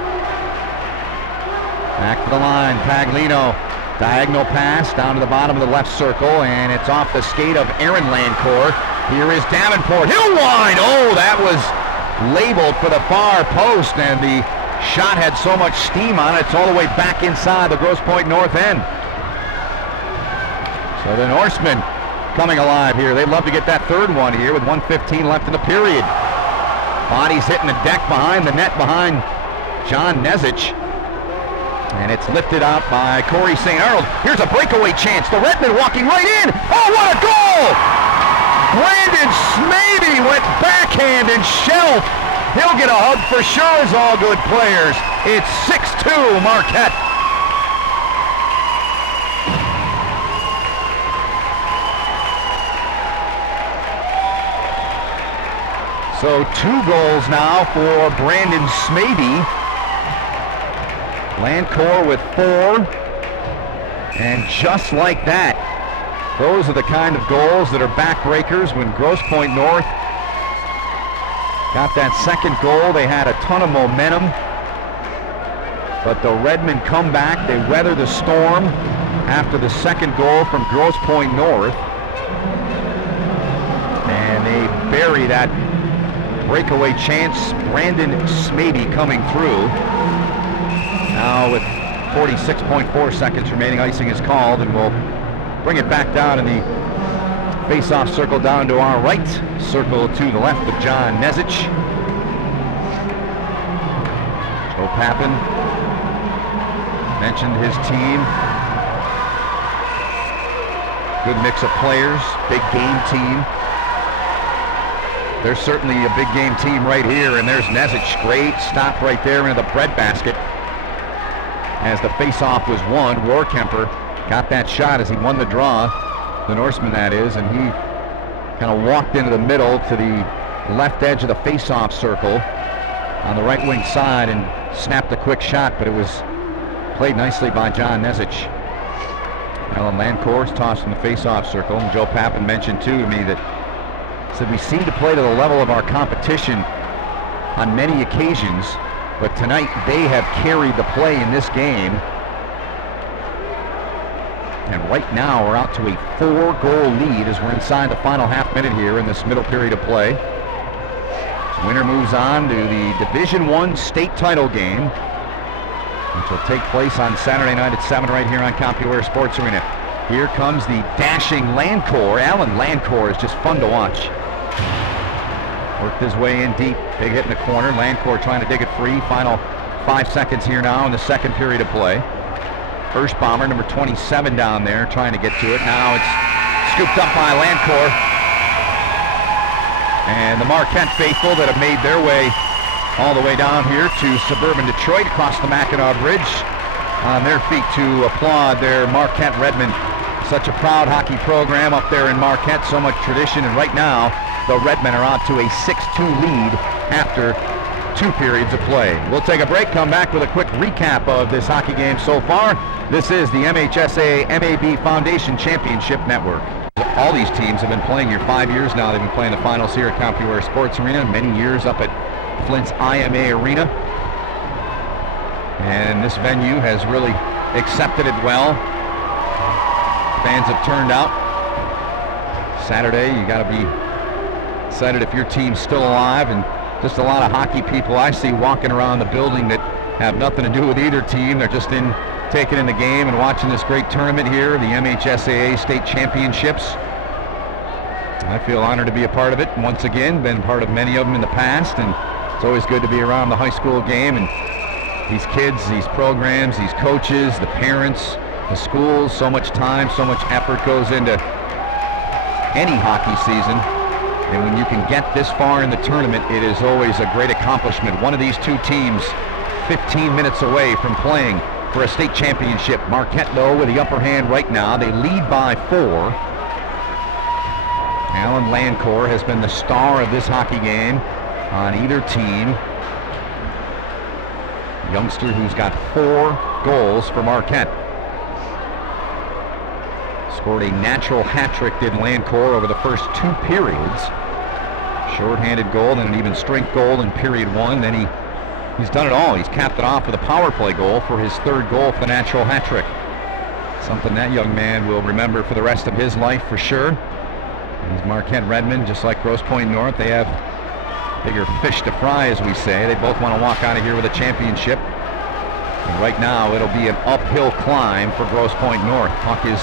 Back to the line. Paglino. Diagonal pass down to the bottom of the left circle, and it's off the skate of Aaron Landcore. Here is Davenport. He'll wind. Oh, that was labeled for the far post, and the shot had so much steam on it, it's all the way back inside the Grosse Pointe north end. So the Norsemen coming alive here. They'd love to get that third one here with 1:15 left in the period. Bodies hitting the deck behind the net behind John Nezich. And it's lifted out by Corey St Arnold. Here's a breakaway chance. The Redmen walking right in. Oh, what a goal! Brandon Smaby went backhand and shelf. He'll get a hug for sure, as all good players. It's 6-2 Marquette. So 2 goals now for Brandon Smaby. Landcore with 4. And just like that, those are the kind of goals that are backbreakers. When Grosse Pointe North got that second goal, they had a ton of momentum. But the Redmen come back. They weather the storm after the second goal from Grosse Pointe North. And they bury that breakaway chance. Brandon Smaby coming through. Now with 46.4 seconds remaining, icing is called, and we'll bring it back down in the face-off circle down to our right. Circle to the left of John Nezich. Joe Pappin mentioned his team. Good mix of players, big game team. There's certainly a big game team right here, and there's Nezich. Great stop right there into the breadbasket. As the face-off was won, Rohrkemper got that shot as he won the draw, the Norseman that is, and he kind of walked into the middle to the left edge of the face-off circle on the right wing side and snapped a quick shot, but it was played nicely by John Nezich. Alan Landcore's tossed in the face-off circle, and Joe Pappin mentioned too to me that said we seem to play to the level of our competition on many occasions, but tonight they have carried the play in this game. And right now we're out to a 4-goal lead as we're inside the final half minute here in this middle period of play. Winner moves on to the Division I state title game, which will take place on Saturday night at 7 right here on CompuWare Sports Arena. Here comes the dashing Landcore. Alan Landcore is just fun to watch. Worked his way in deep. Big hit in the corner. Landcore trying to dig it free. Final 5 seconds here now in the second period of play. First bomber, number 27 down there, trying to get to it. Now it's scooped up by Landcore. And the Marquette faithful that have made their way all the way down here to suburban Detroit, across the Mackinac Bridge, on their feet to applaud their Marquette Redmen. Such a proud hockey program up there in Marquette, so much tradition, and right now the Redmen are out to a 6-2 lead after 2 periods of play. We'll take a break, come back with a quick recap of this hockey game so far. This is the MHSAA MAB Foundation Championship Network. all these teams have been playing here 5 years now. They've been playing the finals here at CompuWare Sports Arena, many years up at Flint's IMA Arena. And this venue has really accepted it well. Fans have turned out. Saturday, you got to be excited if your team's still alive, and just a lot of hockey people I see walking around the building that have nothing to do with either team. They're just taking in the game and watching this great tournament here, the MHSAA State Championships. I feel honored to be a part of it once again. Been part of many of them in the past, and it's always good to be around the high school game and these kids, these programs, these coaches, the parents, the schools. So much time, so much effort goes into any hockey season, and when you can get this far in the tournament, it is always a great accomplishment. One of these two teams 15 minutes away from playing for a state championship. Marquette, though, with the upper hand right now. They lead by 4. Alan Lancourt has been the star of this hockey game on either team. Youngster who's got 4 goals for Marquette. Scored a natural hat trick, did Lancourt, over the first 2 periods. Short-handed goal and an even strength goal in period 1. Then he's done it all. He's capped it off with a power play goal for his 3rd goal for the natural hat trick. Something that young man will remember for the rest of his life for sure. These Marquette Redmen, just like Grosse Pointe North, they have bigger fish to fry, as we say. They both want to walk out of here with a championship. And right now, it'll be an uphill climb for Grosse Pointe North. Puck is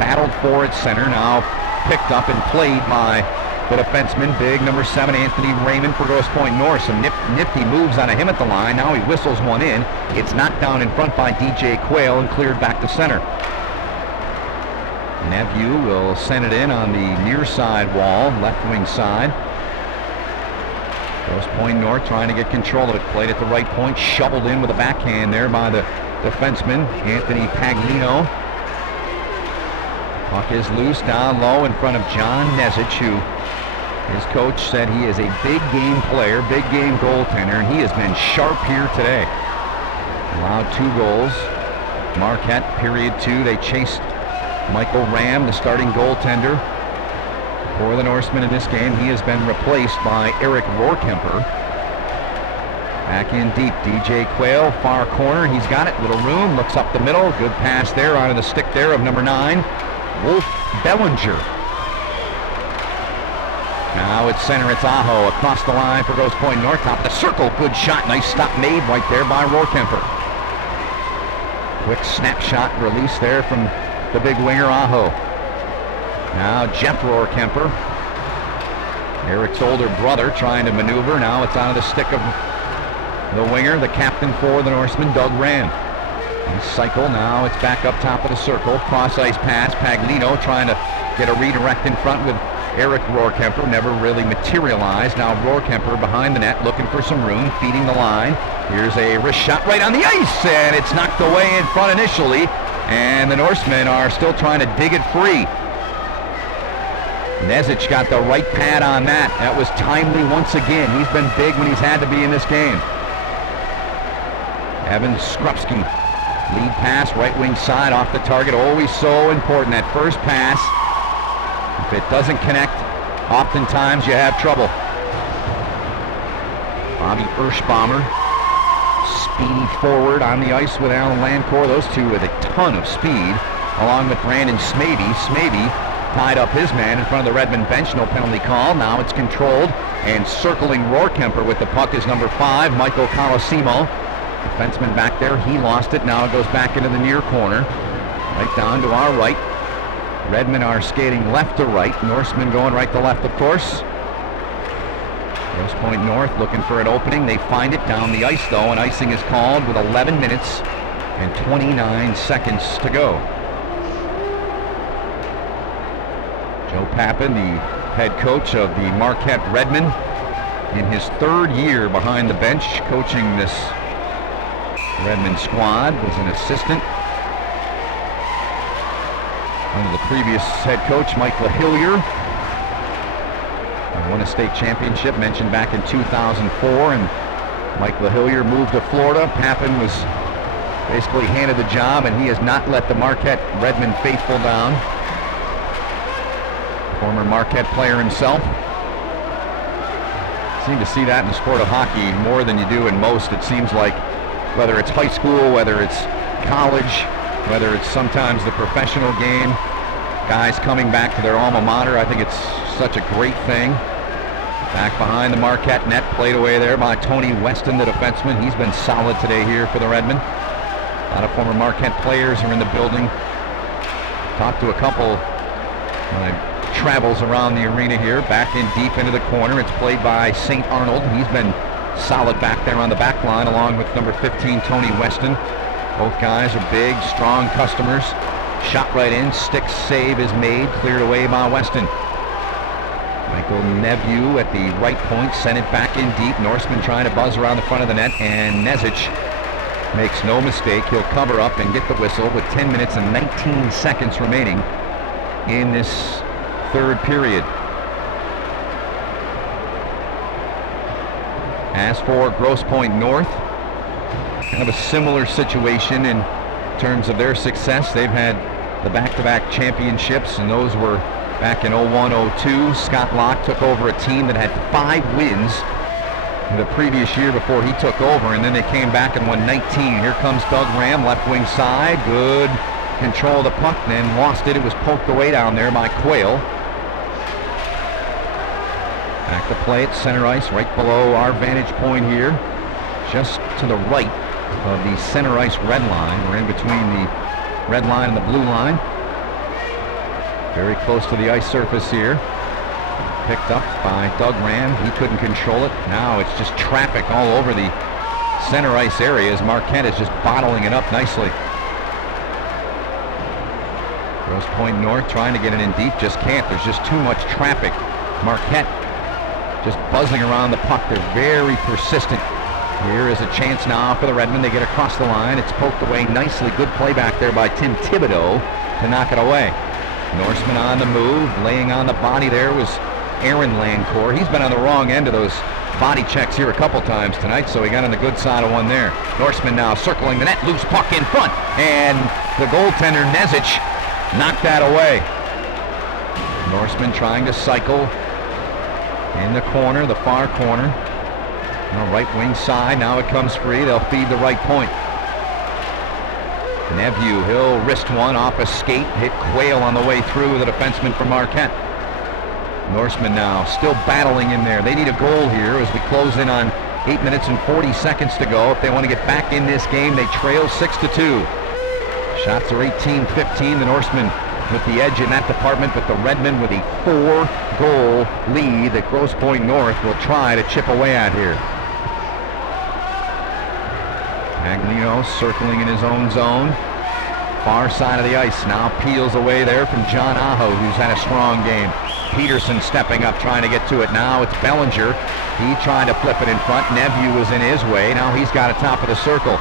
battled for at center, now picked up and played by the defenseman, big number 7, Anthony Raymond for Grosse Pointe North. Some nifty moves out of him at the line. Now he whistles one in. It's knocked down in front by DJ Quayle and cleared back to center. Nephew will send it in on the near side wall, left wing side. Grosse Pointe North trying to get control of it. Played at the right point, shoveled in with a backhand there by the defenseman, Anthony Paglino. Puck is loose down low in front of John Nezich, who his coach said he is a big game player, big game goaltender, and he has been sharp here today. Allowed 2 goals. Marquette, period 2, they chased Michael Ram, the starting goaltender for the Norsemen in this game. He has been replaced by Eric Rohrkemper. Back in deep, DJ Quayle, far corner, he's got it, little room, looks up the middle, good pass there onto the stick there of number 9, Wolf Bellinger. Now it's center, it's Aho across the line for Grosse Pointe North, top of the circle, good shot, nice stop made right there by Rohrkemper. Quick snapshot release there from the big winger Aho. Now Jeff Rohrkemper, Eric's older brother, trying to maneuver. Now it's out of the stick of the winger, the captain for the Norsemen, Doug Rand. Cycle, now it's back up top of the circle, cross ice pass, Paglino trying to get a redirect in front with Eric Rohrkemper, never really materialized. Now Rohrkemper behind the net, looking for some room, feeding the line. Here's a wrist shot right on the ice, and it's knocked away in front initially, and the Norsemen are still trying to dig it free. Nezich got the right pad on that. That was timely once again. He's been big when he's had to be in this game. Evan Skrupski, lead pass, right wing side off the target. Always so important, that first pass. If it doesn't connect, oftentimes you have trouble. Bobby Erschbaumer, speedy forward on the ice with Alan Lancourt. Those two with a ton of speed, along with Brandon Smavey. Smavey tied up his man in front of the Redmen bench. No penalty call. Now it's controlled, and circling Rohrkemper with the puck is number 5, Michael Colosimo. Defenseman back there, he lost it. Now it goes back into the near corner, right down to our right. Redmen are skating left to right. Norsemen going right to left, of course. Grosse Pointe North looking for an opening. They find it down the ice, though, and icing is called with 11 minutes and 29 seconds to go. Joe Pappin, the head coach of the Marquette Redmen, in his 3rd year behind the bench, coaching this Redmen squad, was an assistant under the previous head coach, Mike LaHillier. Won a state championship, mentioned back in 2004, and Mike LaHillier moved to Florida. Pappin was basically handed the job, and he has not let the Marquette Redmen faithful down. Former Marquette player himself. Seem to see that in the sport of hockey more than you do in most. It seems like whether it's high school, whether it's college, whether it's sometimes the professional game, guys coming back to their alma mater. I think it's such a great thing. Back behind the Marquette net, played away there by Tony Weston, the defenseman. He's been solid today here for the Redmen. A lot of former Marquette players are in the building. Talked to a couple travels around the arena here. Back in deep into the corner. It's played by St Arnold. He's been solid back there on the back line along with number 15, Tony Weston. Both guys are big, strong customers. Shot right in. Stick save is made. Cleared away by Weston. Michael Neveu at the right point. Sent it back in deep. Norsemen trying to buzz around the front of the net. And Nezic makes no mistake. He'll cover up and get the whistle with 10 minutes and 19 seconds remaining in this third period. As for Grosse Pointe North, kind of a similar situation in terms of their success. They've had the back-to-back championships, and those were back in 01-02. Scott Locke took over a team that had 5 wins the previous year before he took over, and then they came back and won 19. Here comes Doug Ram, left wing side. Good control of the puck, then lost it. It was poked away down there by Quayle. Back to play at center ice, right below our vantage point here, just to the right of the center ice red line. We're in between the red line and the blue line. Very close to the ice surface here. Picked up by Doug Ram. He couldn't control it. Now it's just traffic all over the center ice area as Marquette is just bottling it up nicely. Grosse Pointe North trying to get it in deep, just can't. There's just too much traffic. Marquette just buzzing around the puck. They're very persistent. Here is a chance now for the Redmen. They get across the line. It's poked away nicely. Good play back there by Tim Thibodeau to knock it away. Norseman on the move. Laying on the body there was Aaron Lancourt. He's been on the wrong end of those body checks here a couple times tonight, so he got on the good side of one there. Norseman now circling the net. Loose puck in front. And the goaltender, Nezic, knocked that away. Norseman trying to cycle in the corner, the far corner. On the right wing side, now it comes free. They'll feed the right point. Neveu, he'll wrist one off a skate, hit Quayle on the way through, the defenseman from Marquette. Norsemen now still battling in there. They need a goal here as we close in on 8 minutes and 40 seconds to go. If they want to get back in this game, they trail 6-2. Shots are 18-15. The Norsemen with the edge in that department, but the Redmen with a 4-goal lead that Grosse Pointe North will try to chip away at here. Aglino circling in his own zone. Far side of the ice. Now peels away there from John Aho, who's had a strong game. Peterson stepping up, trying to get to it. Now it's Bellinger. He tried to flip it in front. Neveu was in his way. Now he's got it top of the circle.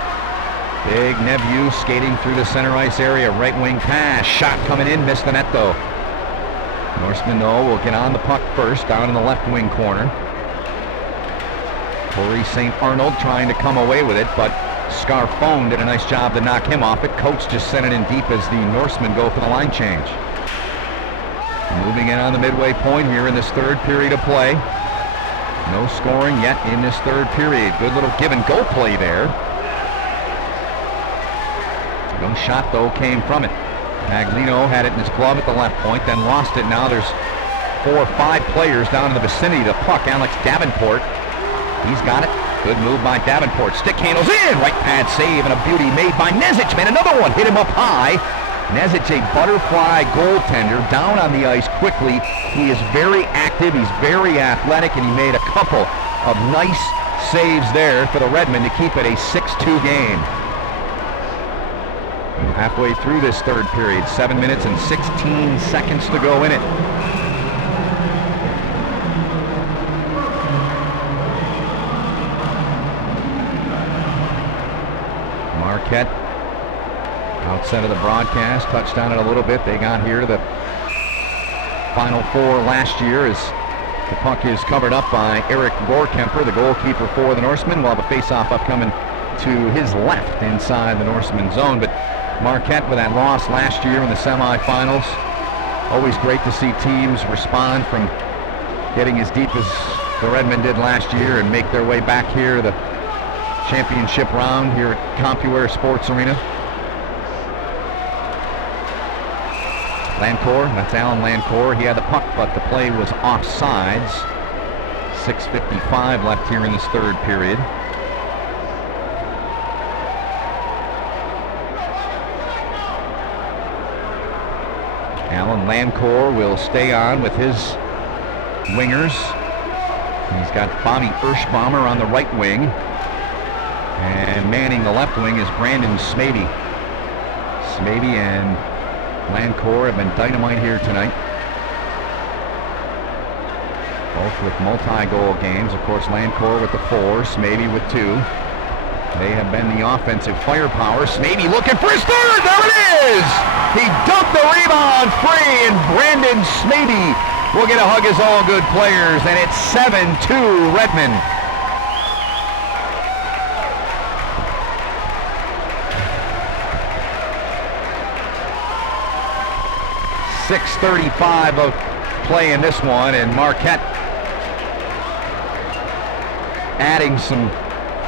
Big Neveu skating through the center ice area. Right wing pass. Shot coming in. Missed the net though. Norsemen, though, will get on the puck first down in the left wing corner. Corey St Arnold trying to come away with it, but Scarfone did a nice job to knock him off it. Coates just sent it in deep as the Norsemen go for the line change. Moving in on the midway point here in this third period of play. No scoring yet in this third period. Good little give and go play there. No shot though came from it. Aglino had it in his glove at the left point, then lost it. Now there's 4 or 5 players down in the vicinity of the puck. Alex Davenport, he's got it. Good move by Davenport. Stick handles in. Right pad save and a beauty made by Nezic. Made another one. Hit him up high. Nezic, a butterfly goaltender, down on the ice quickly. He is very active. He's very athletic, and he made a couple of nice saves there for the Redmen to keep it a 6-2 game. Halfway through this third period, 7 minutes and 16 seconds to go in it. Marquette, outside of the broadcast, touched on it a little bit. They got here the Final Four last year as the puck is covered up by Eric Gorkemper, the goalkeeper for the Norsemen, while the face-off upcoming to his left inside the Norsemen zone. But Marquette, with that loss last year in the semifinals, Always great to see teams respond from getting as deep as the Redmen did last year and make their way back here to the championship round here at CompuWare Sports Arena. Lancourt, that's Alan Lancourt. He had the puck, but the play was offsides. 6:55 left here in this third period. Alan Lancourt will stay on with his wingers. He's got Bobby Erschbaumer on the right wing. And manning the left wing is Brandon Smady. Smady and Lancourt have been dynamite here tonight. Both with multi-goal games. Of course, Lancourt with the 4, Smady with 2. They have been the offensive firepower. Smady looking for his third. There it is! He dumped the rebound free, and Brandon Smady will get a hug as all good players, and it's 7-2 Redmen. .635 of play in this one, and Marquette adding some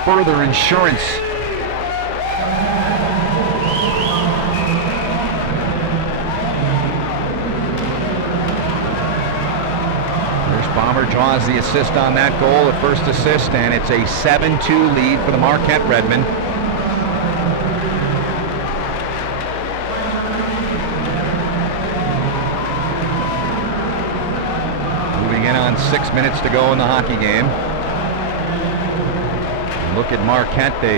further insurance. Erschbaumer draws the assist on that goal, the first assist, and it's a 7-2 lead for the Marquette Redmen. Moving in on 6 minutes to go in the hockey game. Look at Marquette. They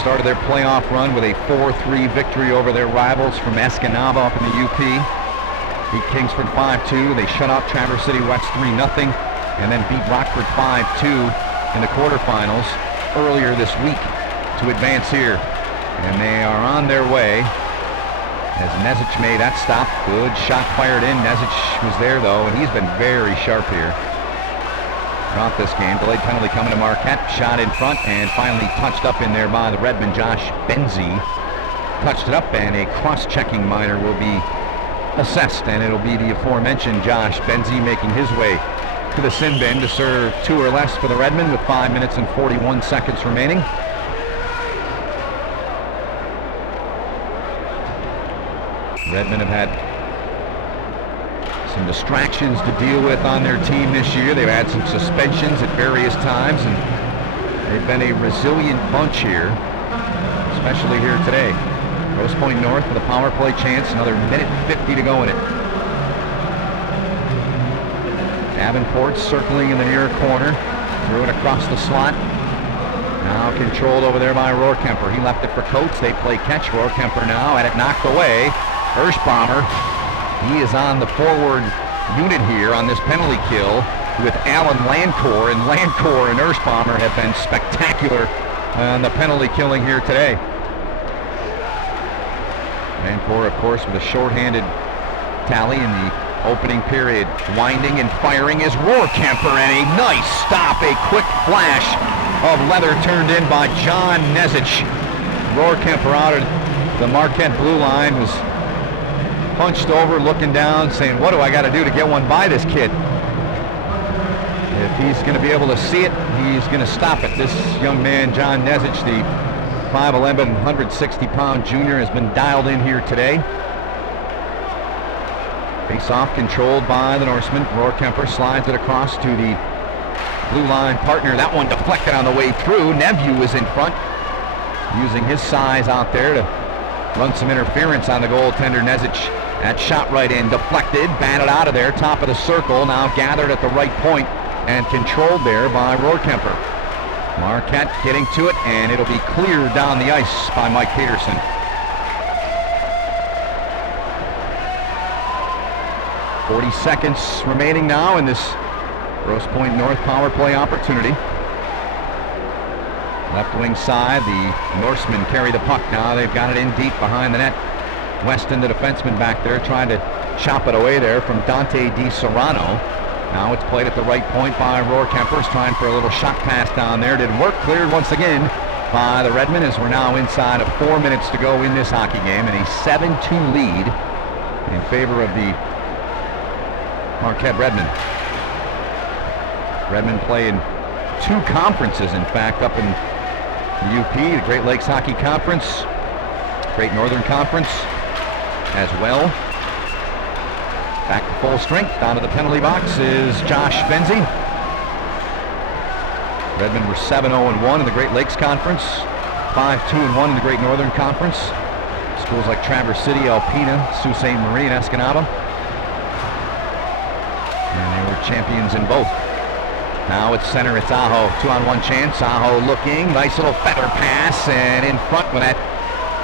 started their playoff run with a 4-3 victory over their rivals from Escanaba up in the UP. Beat Kingsford 5-2. They shut out Traverse City West 3-0, and then beat Rockford 5-2 in the quarterfinals earlier this week to advance here. And they are on their way as Nezic made that stop. Good shot fired in. Nezic was there though, and he's been very sharp here throughout this game. Delayed penalty coming to Marquette. Shot in front and finally touched up in there by the Redmen. Josh Benzie touched it up, and a cross-checking minor will be assessed, and it'll be the aforementioned Josh Benzie making his way to the sin bin to serve 2 or less for the Redmen with 5 minutes and 41 seconds remaining. Redmen have had some distractions to deal with on their team this year. They've had some suspensions at various times, and they've been a resilient bunch here, especially here today. Grosse Pointe North with a power play chance, another minute 50 to go in it. Davenport circling in the near corner, threw it across the slot. Now controlled over there by Rohrkemper. He left it for Coates. They play catch. Rohrkemper now had it knocked away. Erschbaumer, he is on the forward unit here on this penalty kill with Alan Lancourt, and Lancourt and Erschbaumer have been spectacular on the penalty killing here today. Lancourt, of course, with a shorthanded tally in the opening period. Winding and firing is Rohrkemper, and a nice stop, a quick flash of leather turned in by John Nezic. Rohrkemper out of the Marquette blue line was punched over, looking down, saying, what do I got to do to get one by this kid? If he's going to be able to see it, he's going to stop it. This young man, John Nezic, the 5'11", 160-pound junior, has been dialed in here today. Face-off controlled by the Norsemen. Rohrkemper slides it across to the blue line partner. That one deflected on the way through. Neveu is in front, using his size out there to run some interference on the goaltender, Nezic. That shot right in, deflected, batted out of there, top of the circle, now gathered at the right point and controlled there by Rohrkemper. Marquette getting to it, and it'll be cleared down the ice by Mike Peterson. .40 seconds remaining now in this Grosse Pointe North power play opportunity. Left wing side, the Norsemen carry the puck now. They've got it in deep behind the net. Weston, the defenseman back there, trying to chop it away there from Dante Di Serrano. Now it's played at the right point by Rohrkemper. Trying for a little shot pass down there. Didn't work. Cleared once again by the Redmen as we're now inside of 4 minutes to go in this hockey game, and a 7-2 lead in favor of the Marquette Redmen. Redmen play in 2 conferences, in fact, up in the UP, the Great Lakes Hockey Conference, Great Northern Conference as well. Back to full strength, down to the penalty box is Josh Benzie. Redmen were 7-0-1 in the Great Lakes Conference, 5-2-1 in the Great Northern Conference. Schools like Traverse City, Alpena, Sault Ste. Marie, and Escanaba. And they were champions in both. Now it's center, it's Aho. 2-on-1 chance. Aho looking. Nice little feather pass, and in front with that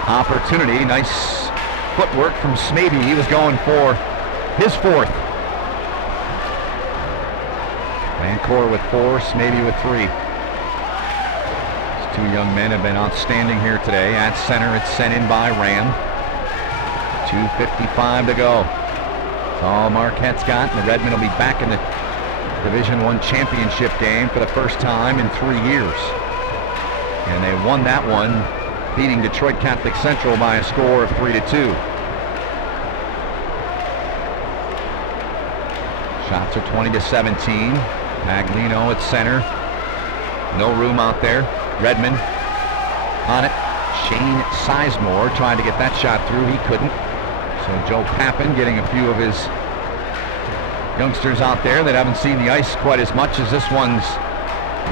opportunity. Nice footwork from Smeby. He was going for his 4th. Vancouver with 4, Smeby with 3. These 2 young men have been outstanding here today. At center, it's sent in by Ram. 2:55 to go. That's all Marquette's got, and the Redmen will be back in the Division I championship game for the first time in 3 years. And they won that one, beating Detroit Catholic Central by a score of 3-2. Shots are 20-17. Maglino at center. No room out there. Redmen on it. Shane Sizemore trying to get that shot through. He couldn't. So Joe Pappin getting a few of his youngsters out there that haven't seen the ice quite as much, as this one's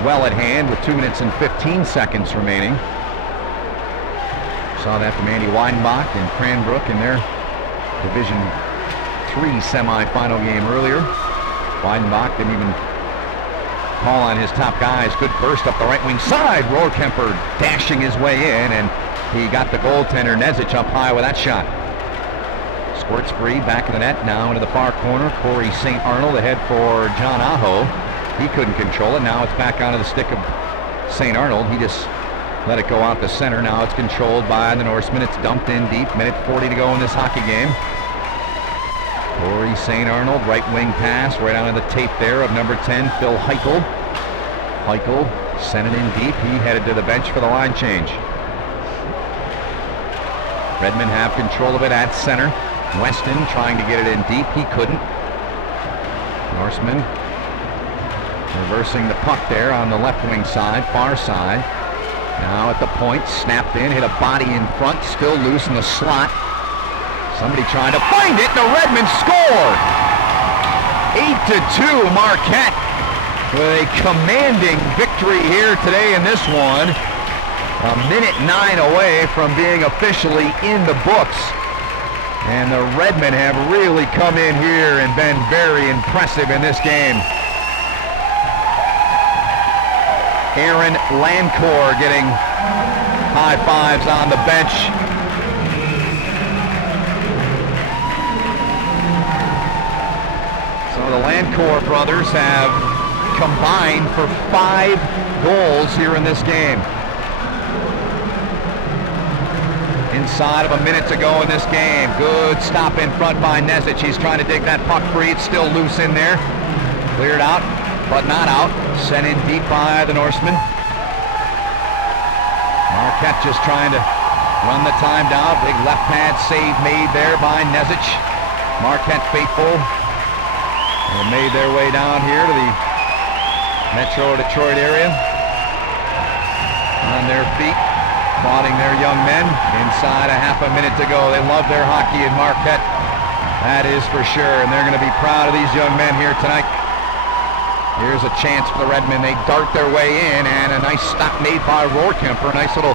well at hand with 2 minutes and 15 seconds remaining. Saw that from Andy Weidenbach and Cranbrook in their Division III semifinal game earlier. Weidenbach didn't even call on his top guys. Good burst up the right wing side. Rohrkemper dashing his way in, and he got the goaltender Nezic up high with that shot. Squirts free, back of the net, now into the far corner. Corey St. Arnold ahead for John Aho. He couldn't control it. Now it's back onto the stick of St. Arnold. He just let it go out the center. Now it's controlled by the Norsemen. It's dumped in deep. Minute 40 to go in this hockey game. Corey St. Arnold, right wing pass, right onto the tape there of number 10, Phil Heichel. Heichel sent it in deep. He headed to the bench for the line change. Redmen have control of it at center. Weston trying to get it in deep. He couldn't. Norsemen reversing the puck there on the left wing side, far side. Now at the point, snapped in, hit a body in front, still loose in the slot. Somebody trying to find it, the Redmen score! 8-2 Marquette with a commanding victory here today in this one. A minute 9 away from being officially in the books. And the Redmen have really come in here and been very impressive in this game. Aaron Lancourt getting high fives on the bench. So the Lancourt brothers have combined for 5 goals here in this game. Inside of a minute to go in this game. Good stop in front by Nezic. He's trying to dig that puck free. It's still loose in there. Cleared out, but not out. Sent in deep by the Norsemen. Marquette just trying to run the time down. Big left pad save made there by Nezic. Marquette faithful. They made their way down here to the Metro Detroit area. On their feet, applauding their young men. Inside a half a minute to go. They love their hockey in Marquette. That is for sure. And they're going to be proud of these young men here tonight. Here's a chance for the Redmen. They dart their way in, and a nice stop made by Rohrkemper. Nice little